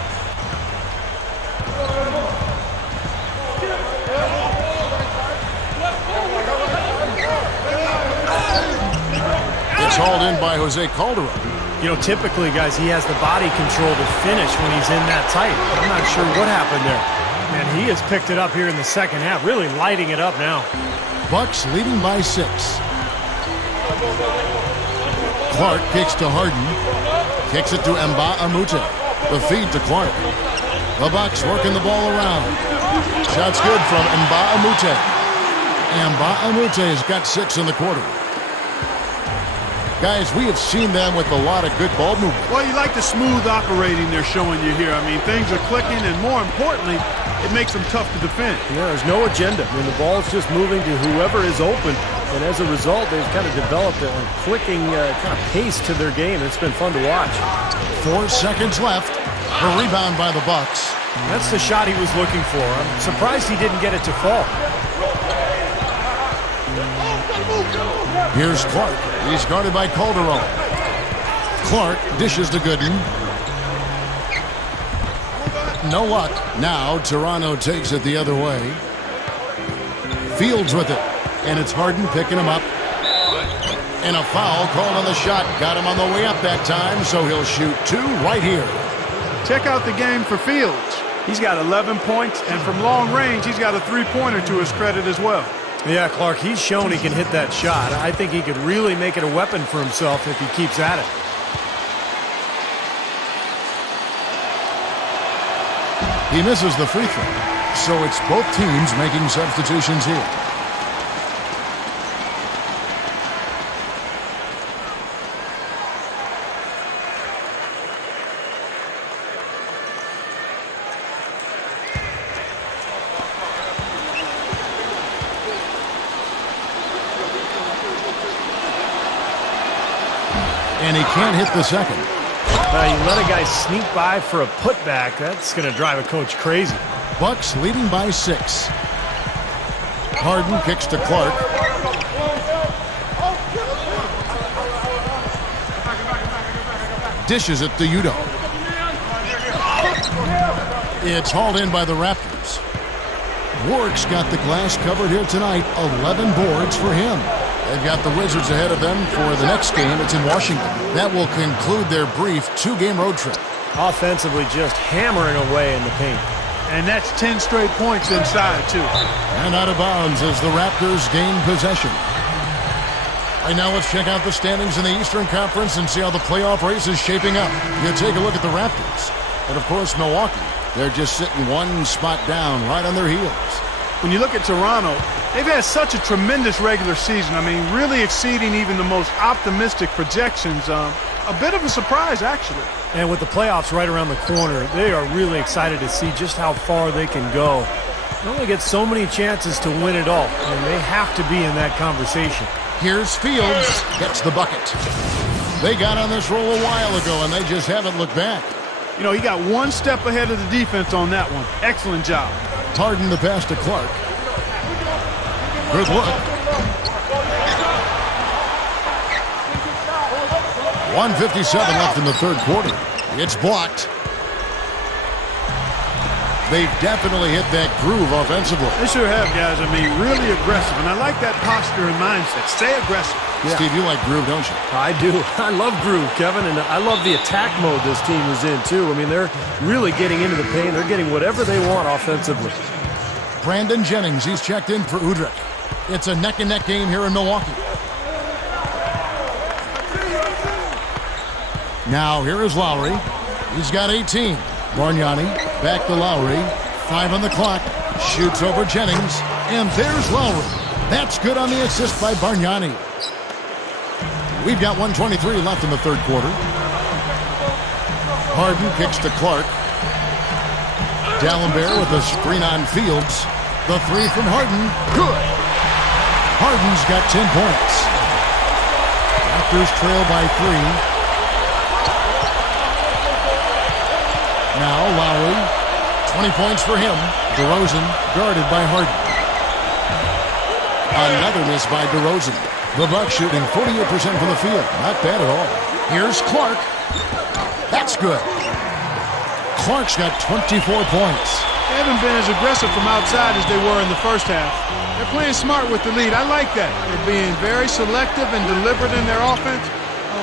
It's hauled in by Jose Calderon. You know, typically, guys, he has the body control to finish when he's in that tight. I'm not sure what happened there. And he has picked it up here in the second half, really lighting it up now. Bucks leading by 6. Clark kicks to Harden. Kicks it to Nba2K13. The feed to Clark. The Bucks working the ball around. Shot's good from Nba2K13. Nba2K13 has got 6 in the quarter. Guys, we have seen them with a lot of good ball movement. Well, you like the smooth operating they're showing you here. I mean, things are clicking, and more importantly, it makes them tough to defend. Yeah, there's no agenda. I mean, the ball's just moving to whoever is open, and as a result, they've kind of developed a clicking kind of pace to their game. It's been fun to watch. 4 seconds left. A rebound by the Bucks. That's the shot he was looking for. I'm surprised he didn't get it to fall. Here's Clark. He's guarded by Calderon. Clark dishes to Gooden. No luck. Now Toronto takes it the other way. Fields with it. And it's Harden picking him up. And a foul called on the shot. Got him on the way up that time, so he'll shoot 2 right here. Check out the game for Fields. He's got 11 points, and from long range, he's got a three-pointer to his credit as well. Yeah, Clark, he's shown he can hit that shot. I think he could really make it a weapon for himself if he keeps at it. He misses the free throw, so it's both teams making substitutions here. And he can't hit the second. You let a guy sneak by for a putback. That's going to drive a coach crazy. Bucks leading by 6. Harden kicks to Clark. Dishes it to Udo. It's hauled in by the Raptors. Warwick's got the glass covered here tonight. 11 boards for him. They've got the Wizards ahead of them for the next game. It's in Washington. That will conclude their brief 2-game road trip. Offensively just hammering away in the paint. And that's 10 straight points inside, too. And out of bounds as the Raptors gain possession. Right now, let's check out the standings in the Eastern Conference and see how the playoff race is shaping up. You take a look at the Raptors. And, of course, Milwaukee. They're just sitting one spot down right on their heels. When you look at Toronto, They've had such a tremendous regular season. I mean, really exceeding even the most optimistic projections. A bit of a surprise, actually. And with the playoffs right around the corner, they are really excited to see just how far they can go. They only get so many chances to win it all, and they have to be in that conversation. Here's Fields, gets the bucket. They got on this roll a while ago, and they just haven't looked back. You know, he got one step ahead of the defense on that one. Excellent job. Harden the pass to Clark. Good look. 1:57 left in the third quarter. It's blocked. They've definitely hit that groove offensively. They sure have, guys. I mean, really aggressive. And I like that posture and mindset. Stay aggressive. Yeah. Steve, you like groove, don't you? I do. I love groove, Kevin, and I love the attack mode this team is in, too. I mean, they're really getting into the paint. They're getting whatever they want offensively. Brandon Jennings, he's checked in for Udrih. It's a neck-and-neck game here in Milwaukee. Now, here is Lowry. He's got 18. Bargnani, back to Lowry. 5 on the clock. Shoots over Jennings. And there's Lowry. That's good on the assist by Bargnani. We've got 1:23 left in the third quarter. Harden kicks to Clark. D'Alembert with a screen on Fields. The three from Harden. Good. Harden's got 10 points. Raptors trail by 3. Now Lowry, 20 points for him. DeRozan guarded by Harden. Another miss by DeRozan. The Bucks shooting 48% from the field. Not bad at all. Here's Clark. That's good. Clark's got 24 points. They haven't been as aggressive from outside as they were in the first half. They're playing smart with the lead. I like that. They're being very selective and deliberate in their offense.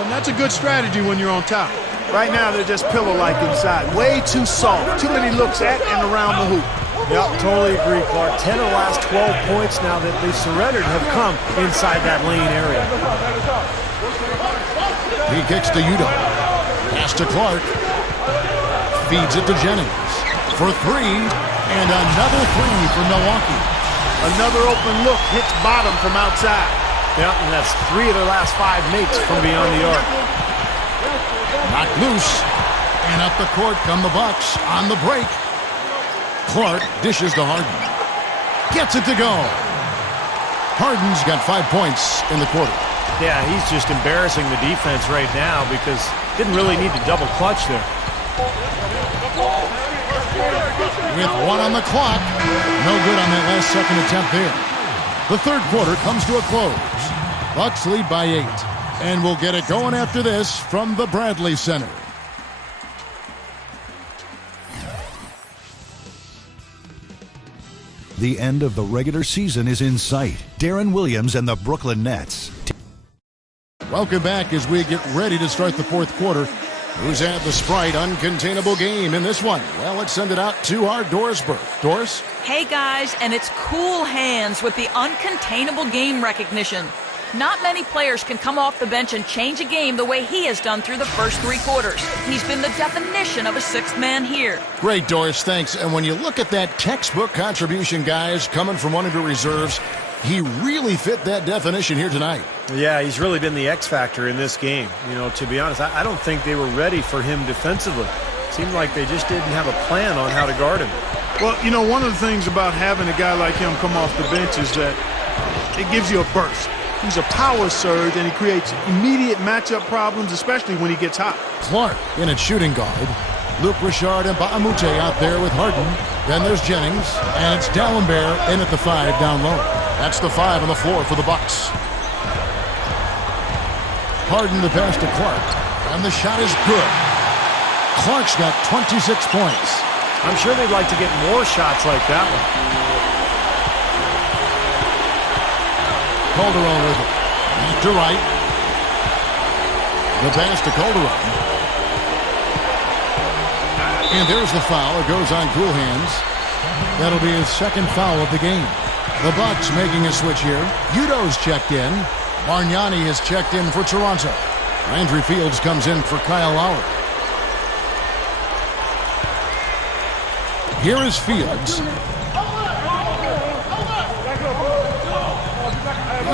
That's a good strategy when you're on top. Right now, they're just pillow-like inside. Way too soft. Too many looks at and around the hoop. Yep, totally agree, Clark. 10 of the last 12 points now that they've surrendered have come inside that lane area. He kicks to Udo. Pass to Clark. Feeds it to Jennings. For 3. And another 3 for Milwaukee. Another open look hits bottom from outside. Yep, and that's 3 of their last 5 makes from beyond the arc. Knocked loose. And up the court come the Bucks on the break. Clark dishes to Harden. Gets it to go. Harden's got 5 points in the quarter. Yeah, he's just embarrassing the defense right now because didn't really need to double clutch there. With 1 on the clock. No good on that last second attempt there. The third quarter comes to a close. Bucks lead by 8. And we'll get it going after this from the Bradley Center. The end of the regular season is in sight. Darren Williams and the Brooklyn Nets. Welcome back as we get ready to start the fourth quarter. Who's had the Sprite uncontainable game in this one? Well, let's send it out to our Doris Burke. Doris? Hey guys, and it's cool hands with the uncontainable game recognition. Not many players can come off the bench and change a game the way he has done through the first 3 quarters. He's been the definition of a 6th man here. Great, Doris, thanks. And when you look at that textbook contribution, guys, coming from one of your reserves, he really fit that definition here tonight. Yeah, he's really been the X factor in this game. You know, to be honest, I don't think they were ready for him defensively. Seemed like they just didn't have a plan on how to guard him. Well, you know, one of the things about having a guy like him come off the bench is that it gives you a burst. He's a power surge, and he creates immediate matchup problems, especially when he gets hot. Clark in at shooting guard. Luke Richard and Baamute out there with Harden. Then there's Jennings, and it's D'Alembert in at the 5 down low. That's the 5 on the floor for the Bucks. Harden the pass to Clark, and the shot is good. Clark's got 26 points. I'm sure they'd like to get more shots like that one. Calderon with it. Left to right. The pass to Calderon. And there's the foul. It goes on cool hands. That'll be his 2nd foul of the game. The Bucks making a switch here. Udo's checked in. Bargnani has checked in for Toronto. Landry Fields comes in for Kyle Lowry. Here is Fields.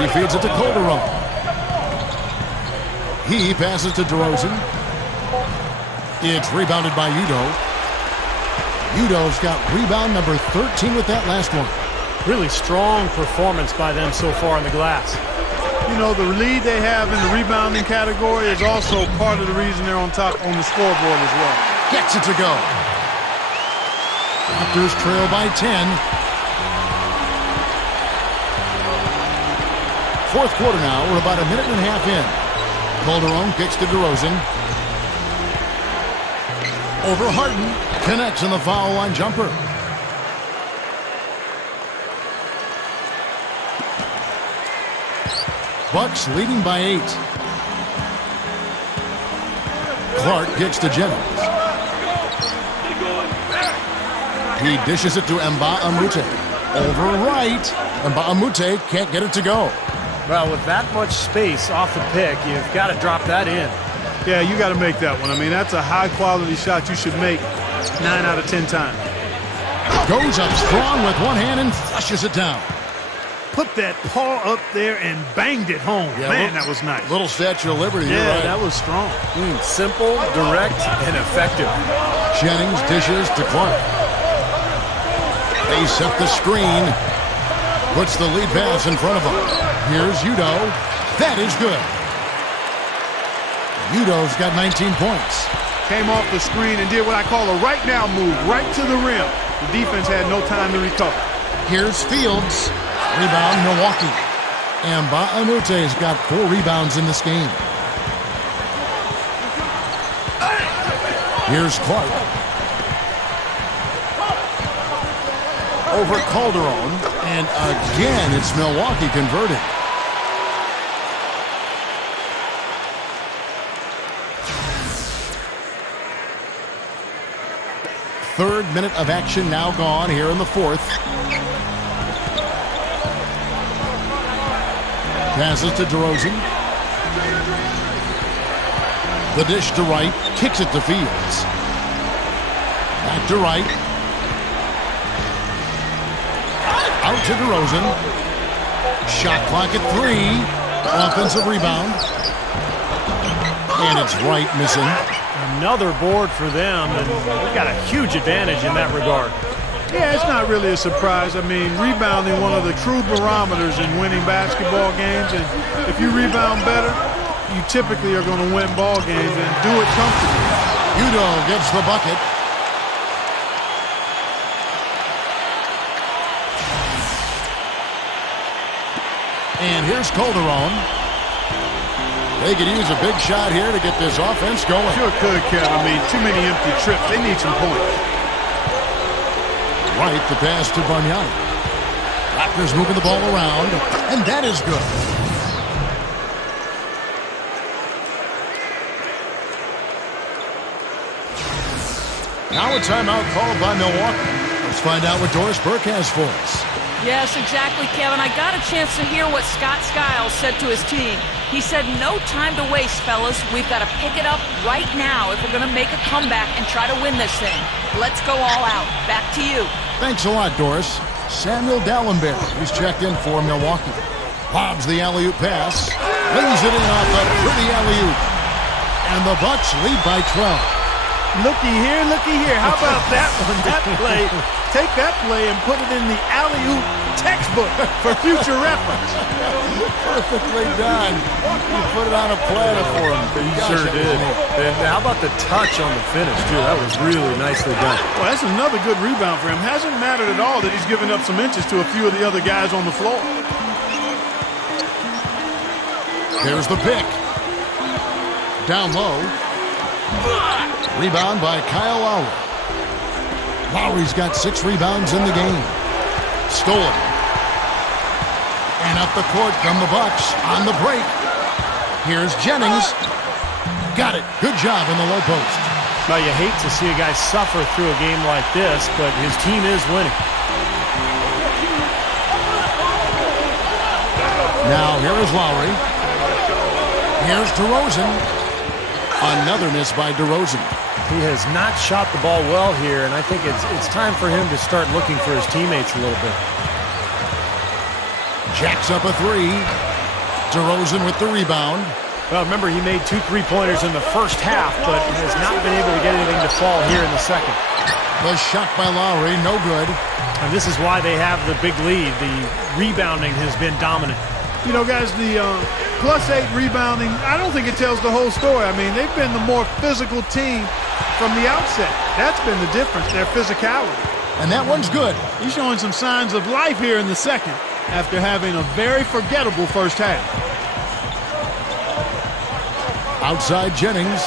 He feeds it to Calderon. He passes to DeRozan. It's rebounded by Udo. Udo's got rebound number 13 with that last one. Really strong performance by them so far in the glass. You know, the lead they have in the rebounding category is also part of the reason they're on top on the scoreboard as well. Gets it to go. Raptors trail by 10. Fourth quarter now. We're about a minute and a half in. Calderon kicks to DeRozan. Over Harden. Connects in the foul line jumper. Bucks leading by 8. Clark kicks to Jennings. He dishes it to Nba2K13. Over right. Nba2K13 can't get it to go. Well, with that much space off the pick, you've got to drop that in. Yeah, you got to make that one. I mean, that's a high-quality shot you should make 9 out of 10 times. Goes up strong with one hand and flushes it down. Put that paw up there and banged it home. Yeah, Man, that was nice. Little Statue of Liberty. Yeah, right. that was strong. Simple, direct, and effective. Jennings dishes to Clark. They set the screen. Puts the lead pass in front of him. Here's Udo. That is good. Udo's got 19 points. Came off the screen and did what I call a right now move, right to the rim. The defense had no time to recover. Here's Fields. Rebound, Milwaukee. And Nba2K's got 4 rebounds in this game. Here's Clark. Over Calderon. And again, it's Milwaukee converting. Third minute of action now gone here in the fourth. Passes to DeRozan. The dish to right. Kicks it to Fields. Back to right. Out to DeRozan. Shot clock at 3. Offensive rebound. And it's right missing. Another board for them, and they've got a huge advantage in that regard. Yeah, it's not really a surprise. I mean, rebounding one of the true barometers in winning basketball games, and if you rebound better, you typically are going to win ball games and do it comfortably. Udo gets the bucket. And here's Calderon. They could use a big shot here to get this offense going. Sure could, Kevin. I mean, too many empty trips. They need some points. Right, the pass to Bargnani. Raptors moving the ball around, and that is good. Now a timeout called by Milwaukee. Let's find out what Doris Burke has for us. Yes, exactly, Kevin. I got a chance to hear what Scott Skiles said to his team. He said, no time to waste, fellas. We've got to pick it up right now if we're going to make a comeback and try to win this thing. Let's go all out. Back to you. Thanks a lot, Doris. Samuel Dallenberg, who's checked in for Milwaukee. Lobs the alley-oop pass. Lays it in off the pretty alley-oop. And the Bucks lead by 12. Looky here, looky here. How about that one? That play. Take that play and put it in the alley-oop textbook for future reference. Perfectly done. You put it on a platter for him. He sure did. And how about the touch on the finish, too? That was really nicely done. Well, that's another good rebound for him. Hasn't mattered at all that he's given up some inches to a few of the other guys on the floor. There's the pick. Down low. Rebound by Kyle Lowry. Lowry's got 6 rebounds in the game. Stolen. And up the court come the Bucks on the break. Here's Jennings. Got it. Good job in the low post. Now, you hate to see a guy suffer through a game like this, but his team is winning. Now, here is Lowry. Here's DeRozan. Another miss by DeRozan. He has not shot the ball well here, and I think it's time for him to start looking for his teammates a little bit. Jacks up a three. DeRozan with the rebound. Well, remember, he made 2 3-pointers in the first half, but has not been able to get anything to fall here in the second. The shot by Lowry, no good. And this is why they have the big lead. The rebounding has been dominant. You know, guys, the +8 rebounding, I don't think it tells the whole story. I mean, they've been the more physical team from the outset. That's been the difference, their physicality. And that one's good. He's showing some signs of life here in the second after having a very forgettable first half. Outside Jennings.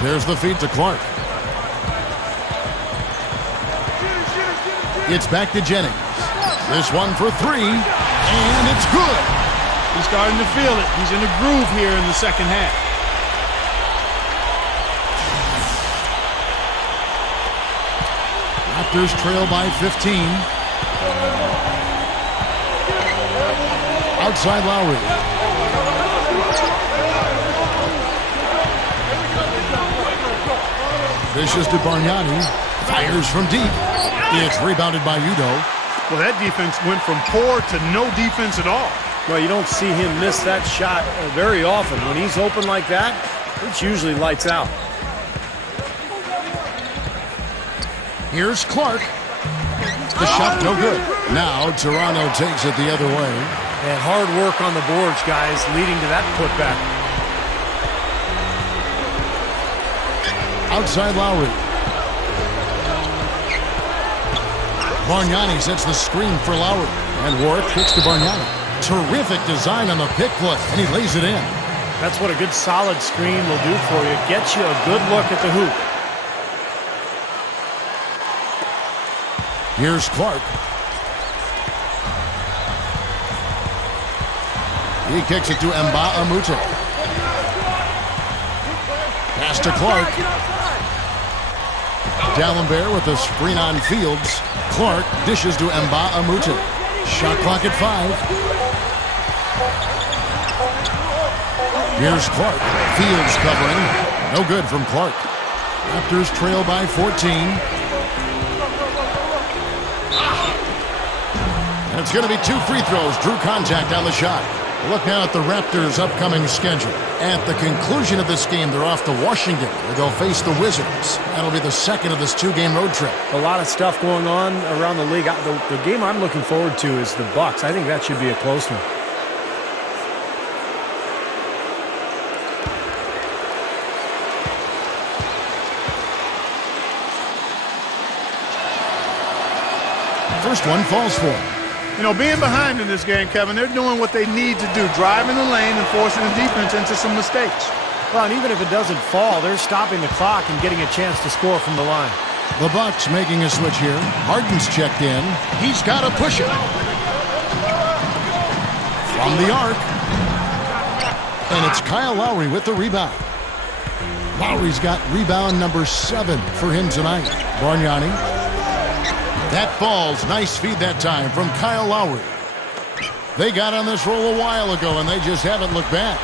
There's the feed to Clark. It's back to Jennings. This one for 3, and it's good. He's starting to feel it. He's in a groove here in the second half. Raptors trail by 15. Outside Lowry. Dishes to Bargnani. Fires from deep. It's rebounded by Udo. Well, that defense went from poor to no defense at all. Well, you don't see him miss that shot very often. When he's open like that, it's usually lights out. Here's Clark. The shot no good. Now Toronto takes it the other way. And hard work on the boards, guys, leading to that putback. Outside Lowry. Bargnani sets the screen for Lowry. And Warwick kicks to Bargnani. Terrific design on the pick play, and he lays it in. That's what a good solid screen will do for you. Gets you a good look at the hoop. Here's Clark. He kicks it to Nba2K13. Pass to Clark. D'Alembert with a screen on Fields. Clark dishes to Nba2K13. Shot clock at 5. Here's Clark. Fields covering. No good from Clark. Raptors trail by 14. And it's going to be 2 free throws. Drew contact on the shot. Look now at the Raptors' upcoming schedule. At the conclusion of this game, they're off to Washington, where they'll face the Wizards. That'll be the second of this 2-game road trip. A lot of stuff going on around the league. The game I'm looking forward to is the Bucks. I think that should be a close one. First one falls for him. You know, being behind in this game, Kevin, they're doing what they need to do, driving the lane and forcing the defense into some mistakes. Well, and even if it doesn't fall, they're stopping the clock and getting a chance to score from the line. The Bucks making a switch here. Harden's checked in. He's got to push it. From the arc. And it's Kyle Lowry with the rebound. Lowry's got rebound number 7 for him tonight. Bargnani. That falls. Nice feed that time from Kyle Lowry. They got on this roll a while ago, and they just haven't looked back.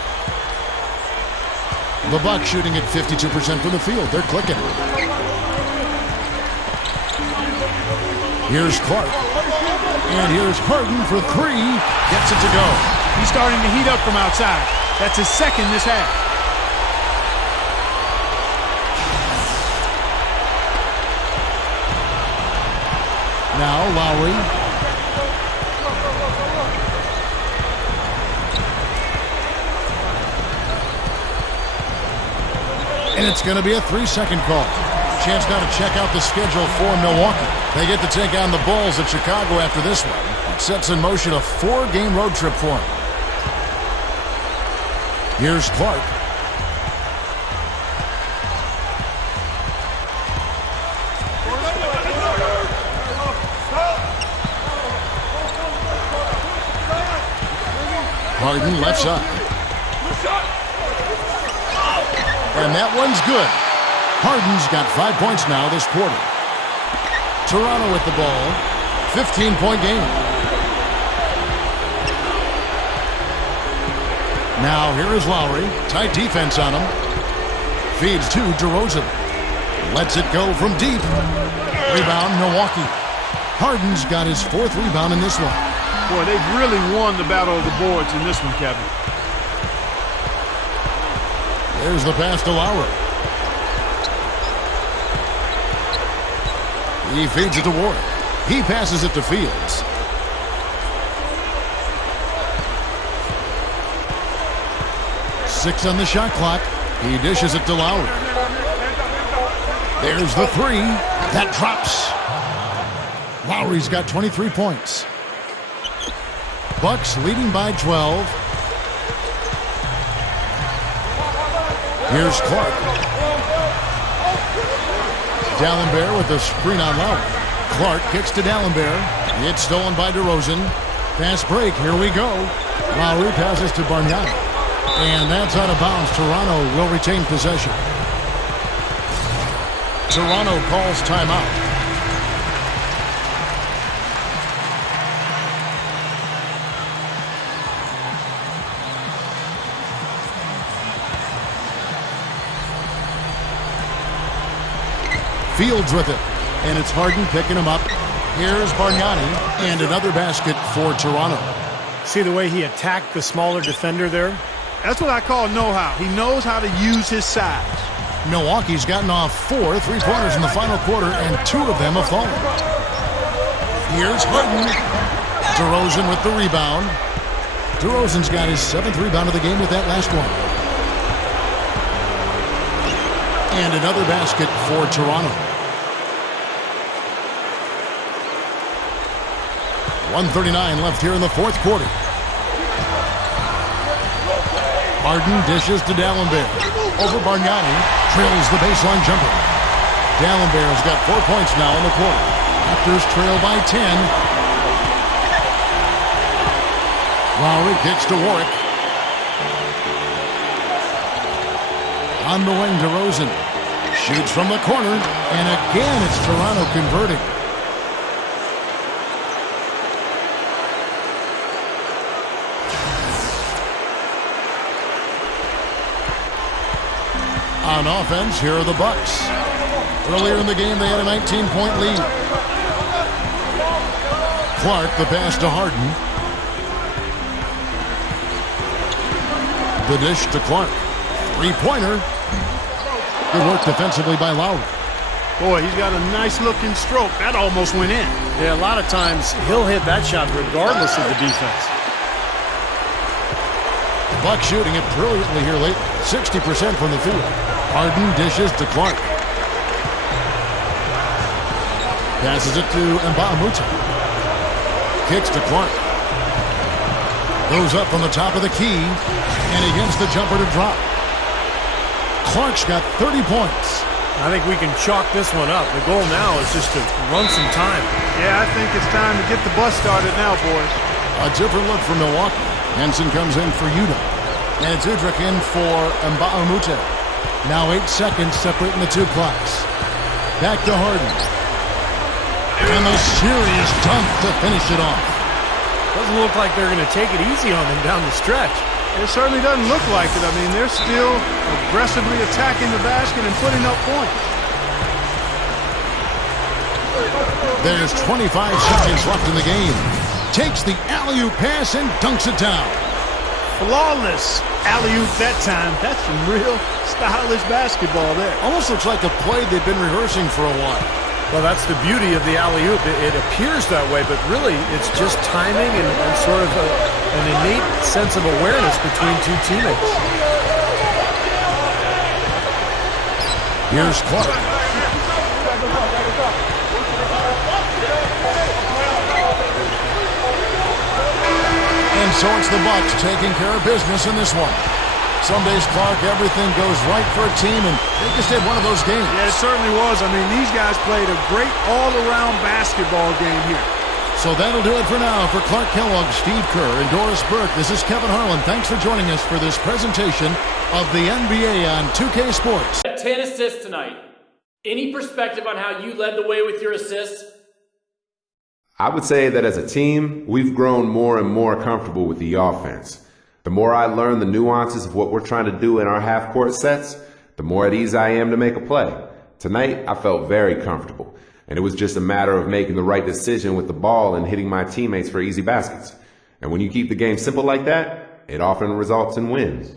The Bucks shooting at 52% from the field. They're clicking. Here's Clark. And here's Harden for 3. Gets it to go. He's starting to heat up from outside. That's his second this half. Now Lowry. And it's going to be a 3-second call. Chance now to check out the schedule for Milwaukee. They get to take on the Bulls at Chicago after this one. It sets in motion a 4-game road trip for them. Here's Clark. Harden left side. And that one's good. Harden's got 5 points now this quarter. Toronto with the ball. 15-point game. Now here is Lowry. Tight defense on him. Feeds to DeRozan. Lets it go from deep. Rebound Milwaukee. Harden's got his 4th rebound in this one. Boy, they've really won the battle of the boards in this one, Kevin. There's the pass to Lowry. He feeds it to Warwick. He passes it to Fields. Six on the shot clock. He dishes it to Lowry. There's the three. That drops. Lowry's got 23 points. Bucks leading by 12. Here's Clark. D'Alembert with the screen on Lowry. Clark kicks to D'Alembert. It's stolen by DeRozan. Fast break. Here we go. Lowry passes to Bargnani. And that's out of bounds. Toronto will retain possession. Toronto calls timeout. Fields with it, and it's Harden picking him up. Here's Bargnani, and another basket for Toronto. See the way he attacked the smaller defender there? That's what I call know-how. He knows how to use his size. Milwaukee's gotten off 4 3-pointers in the final quarter, and 2 of them have fallen. Here's Harden. DeRozan with the rebound. DeRozan's got his 7th rebound of the game with that last one. And another basket for Toronto. 1:39 left here in the fourth quarter. Harden dishes to D'Alembert. Over Bargnani. Trails the baseline jumper. D'Alembert's got 4 points now in the quarter. Raptors trail by 10. Lowry kicks to Warwick. On the wing, DeRozan. Shoots from the corner. And again, it's Toronto converting. On offense, here are the Bucks. Earlier in the game, they had a 19-point lead. Clark, the pass to Harden. The dish to Clark. Three-pointer. Good work defensively by Lowry. Boy, he's got a nice-looking stroke. That almost went in. Yeah, a lot of times he'll hit that shot regardless of the defense. The Bucks shooting it brilliantly here lately. 60% from the field. Harden dishes to Clark. Passes it to Nba2K13. Kicks to Clark. Goes up from the top of the key. And he gets the jumper to drop. Clark's got 30 points. I think we can chalk this one up. The goal now is just to run some time. Yeah, I think it's time to get the bus started now, boys. A different look for Milwaukee. Henson comes in for Udo. And it's Udrich in for Nba2K13. Now 8 seconds separating the two clocks. Back to Harden. And a serious dunk to finish it off. Doesn't look like they're going to take it easy on them down the stretch. It certainly doesn't look like it. I mean, they're still aggressively attacking the basket and putting up points. There's 25 seconds left in the game. Takes the alley-oop pass and dunks it down. Flawless alley-oop that time. That's some real stylish basketball there. Almost looks like a play they've been rehearsing for a while. Well, that's the beauty of the alley-oop. It appears that way, but really it's just timing and sort of an innate sense of awareness between two teammates. Here's Clark. And so it's the Bucks taking care of business in this one. Some days, Clark, everything goes right for a team, and they just had one of those games. Yeah, it certainly was. I mean, these guys played a great all-around basketball game here. So that'll do it for now. For Clark Kellogg, Steve Kerr, and Doris Burke, this is Kevin Harlan. Thanks for joining us for this presentation of the NBA on 2K Sports. 10 assists tonight. Any perspective on how you led the way with your assists? I would say that as a team, we've grown more and more comfortable with the offense. The more I learn the nuances of what we're trying to do in our half-court sets, the more at ease I am to make a play. Tonight, I felt very comfortable. And it was just a matter of making the right decision with the ball and hitting my teammates for easy baskets. And when you keep the game simple like that, it often results in wins.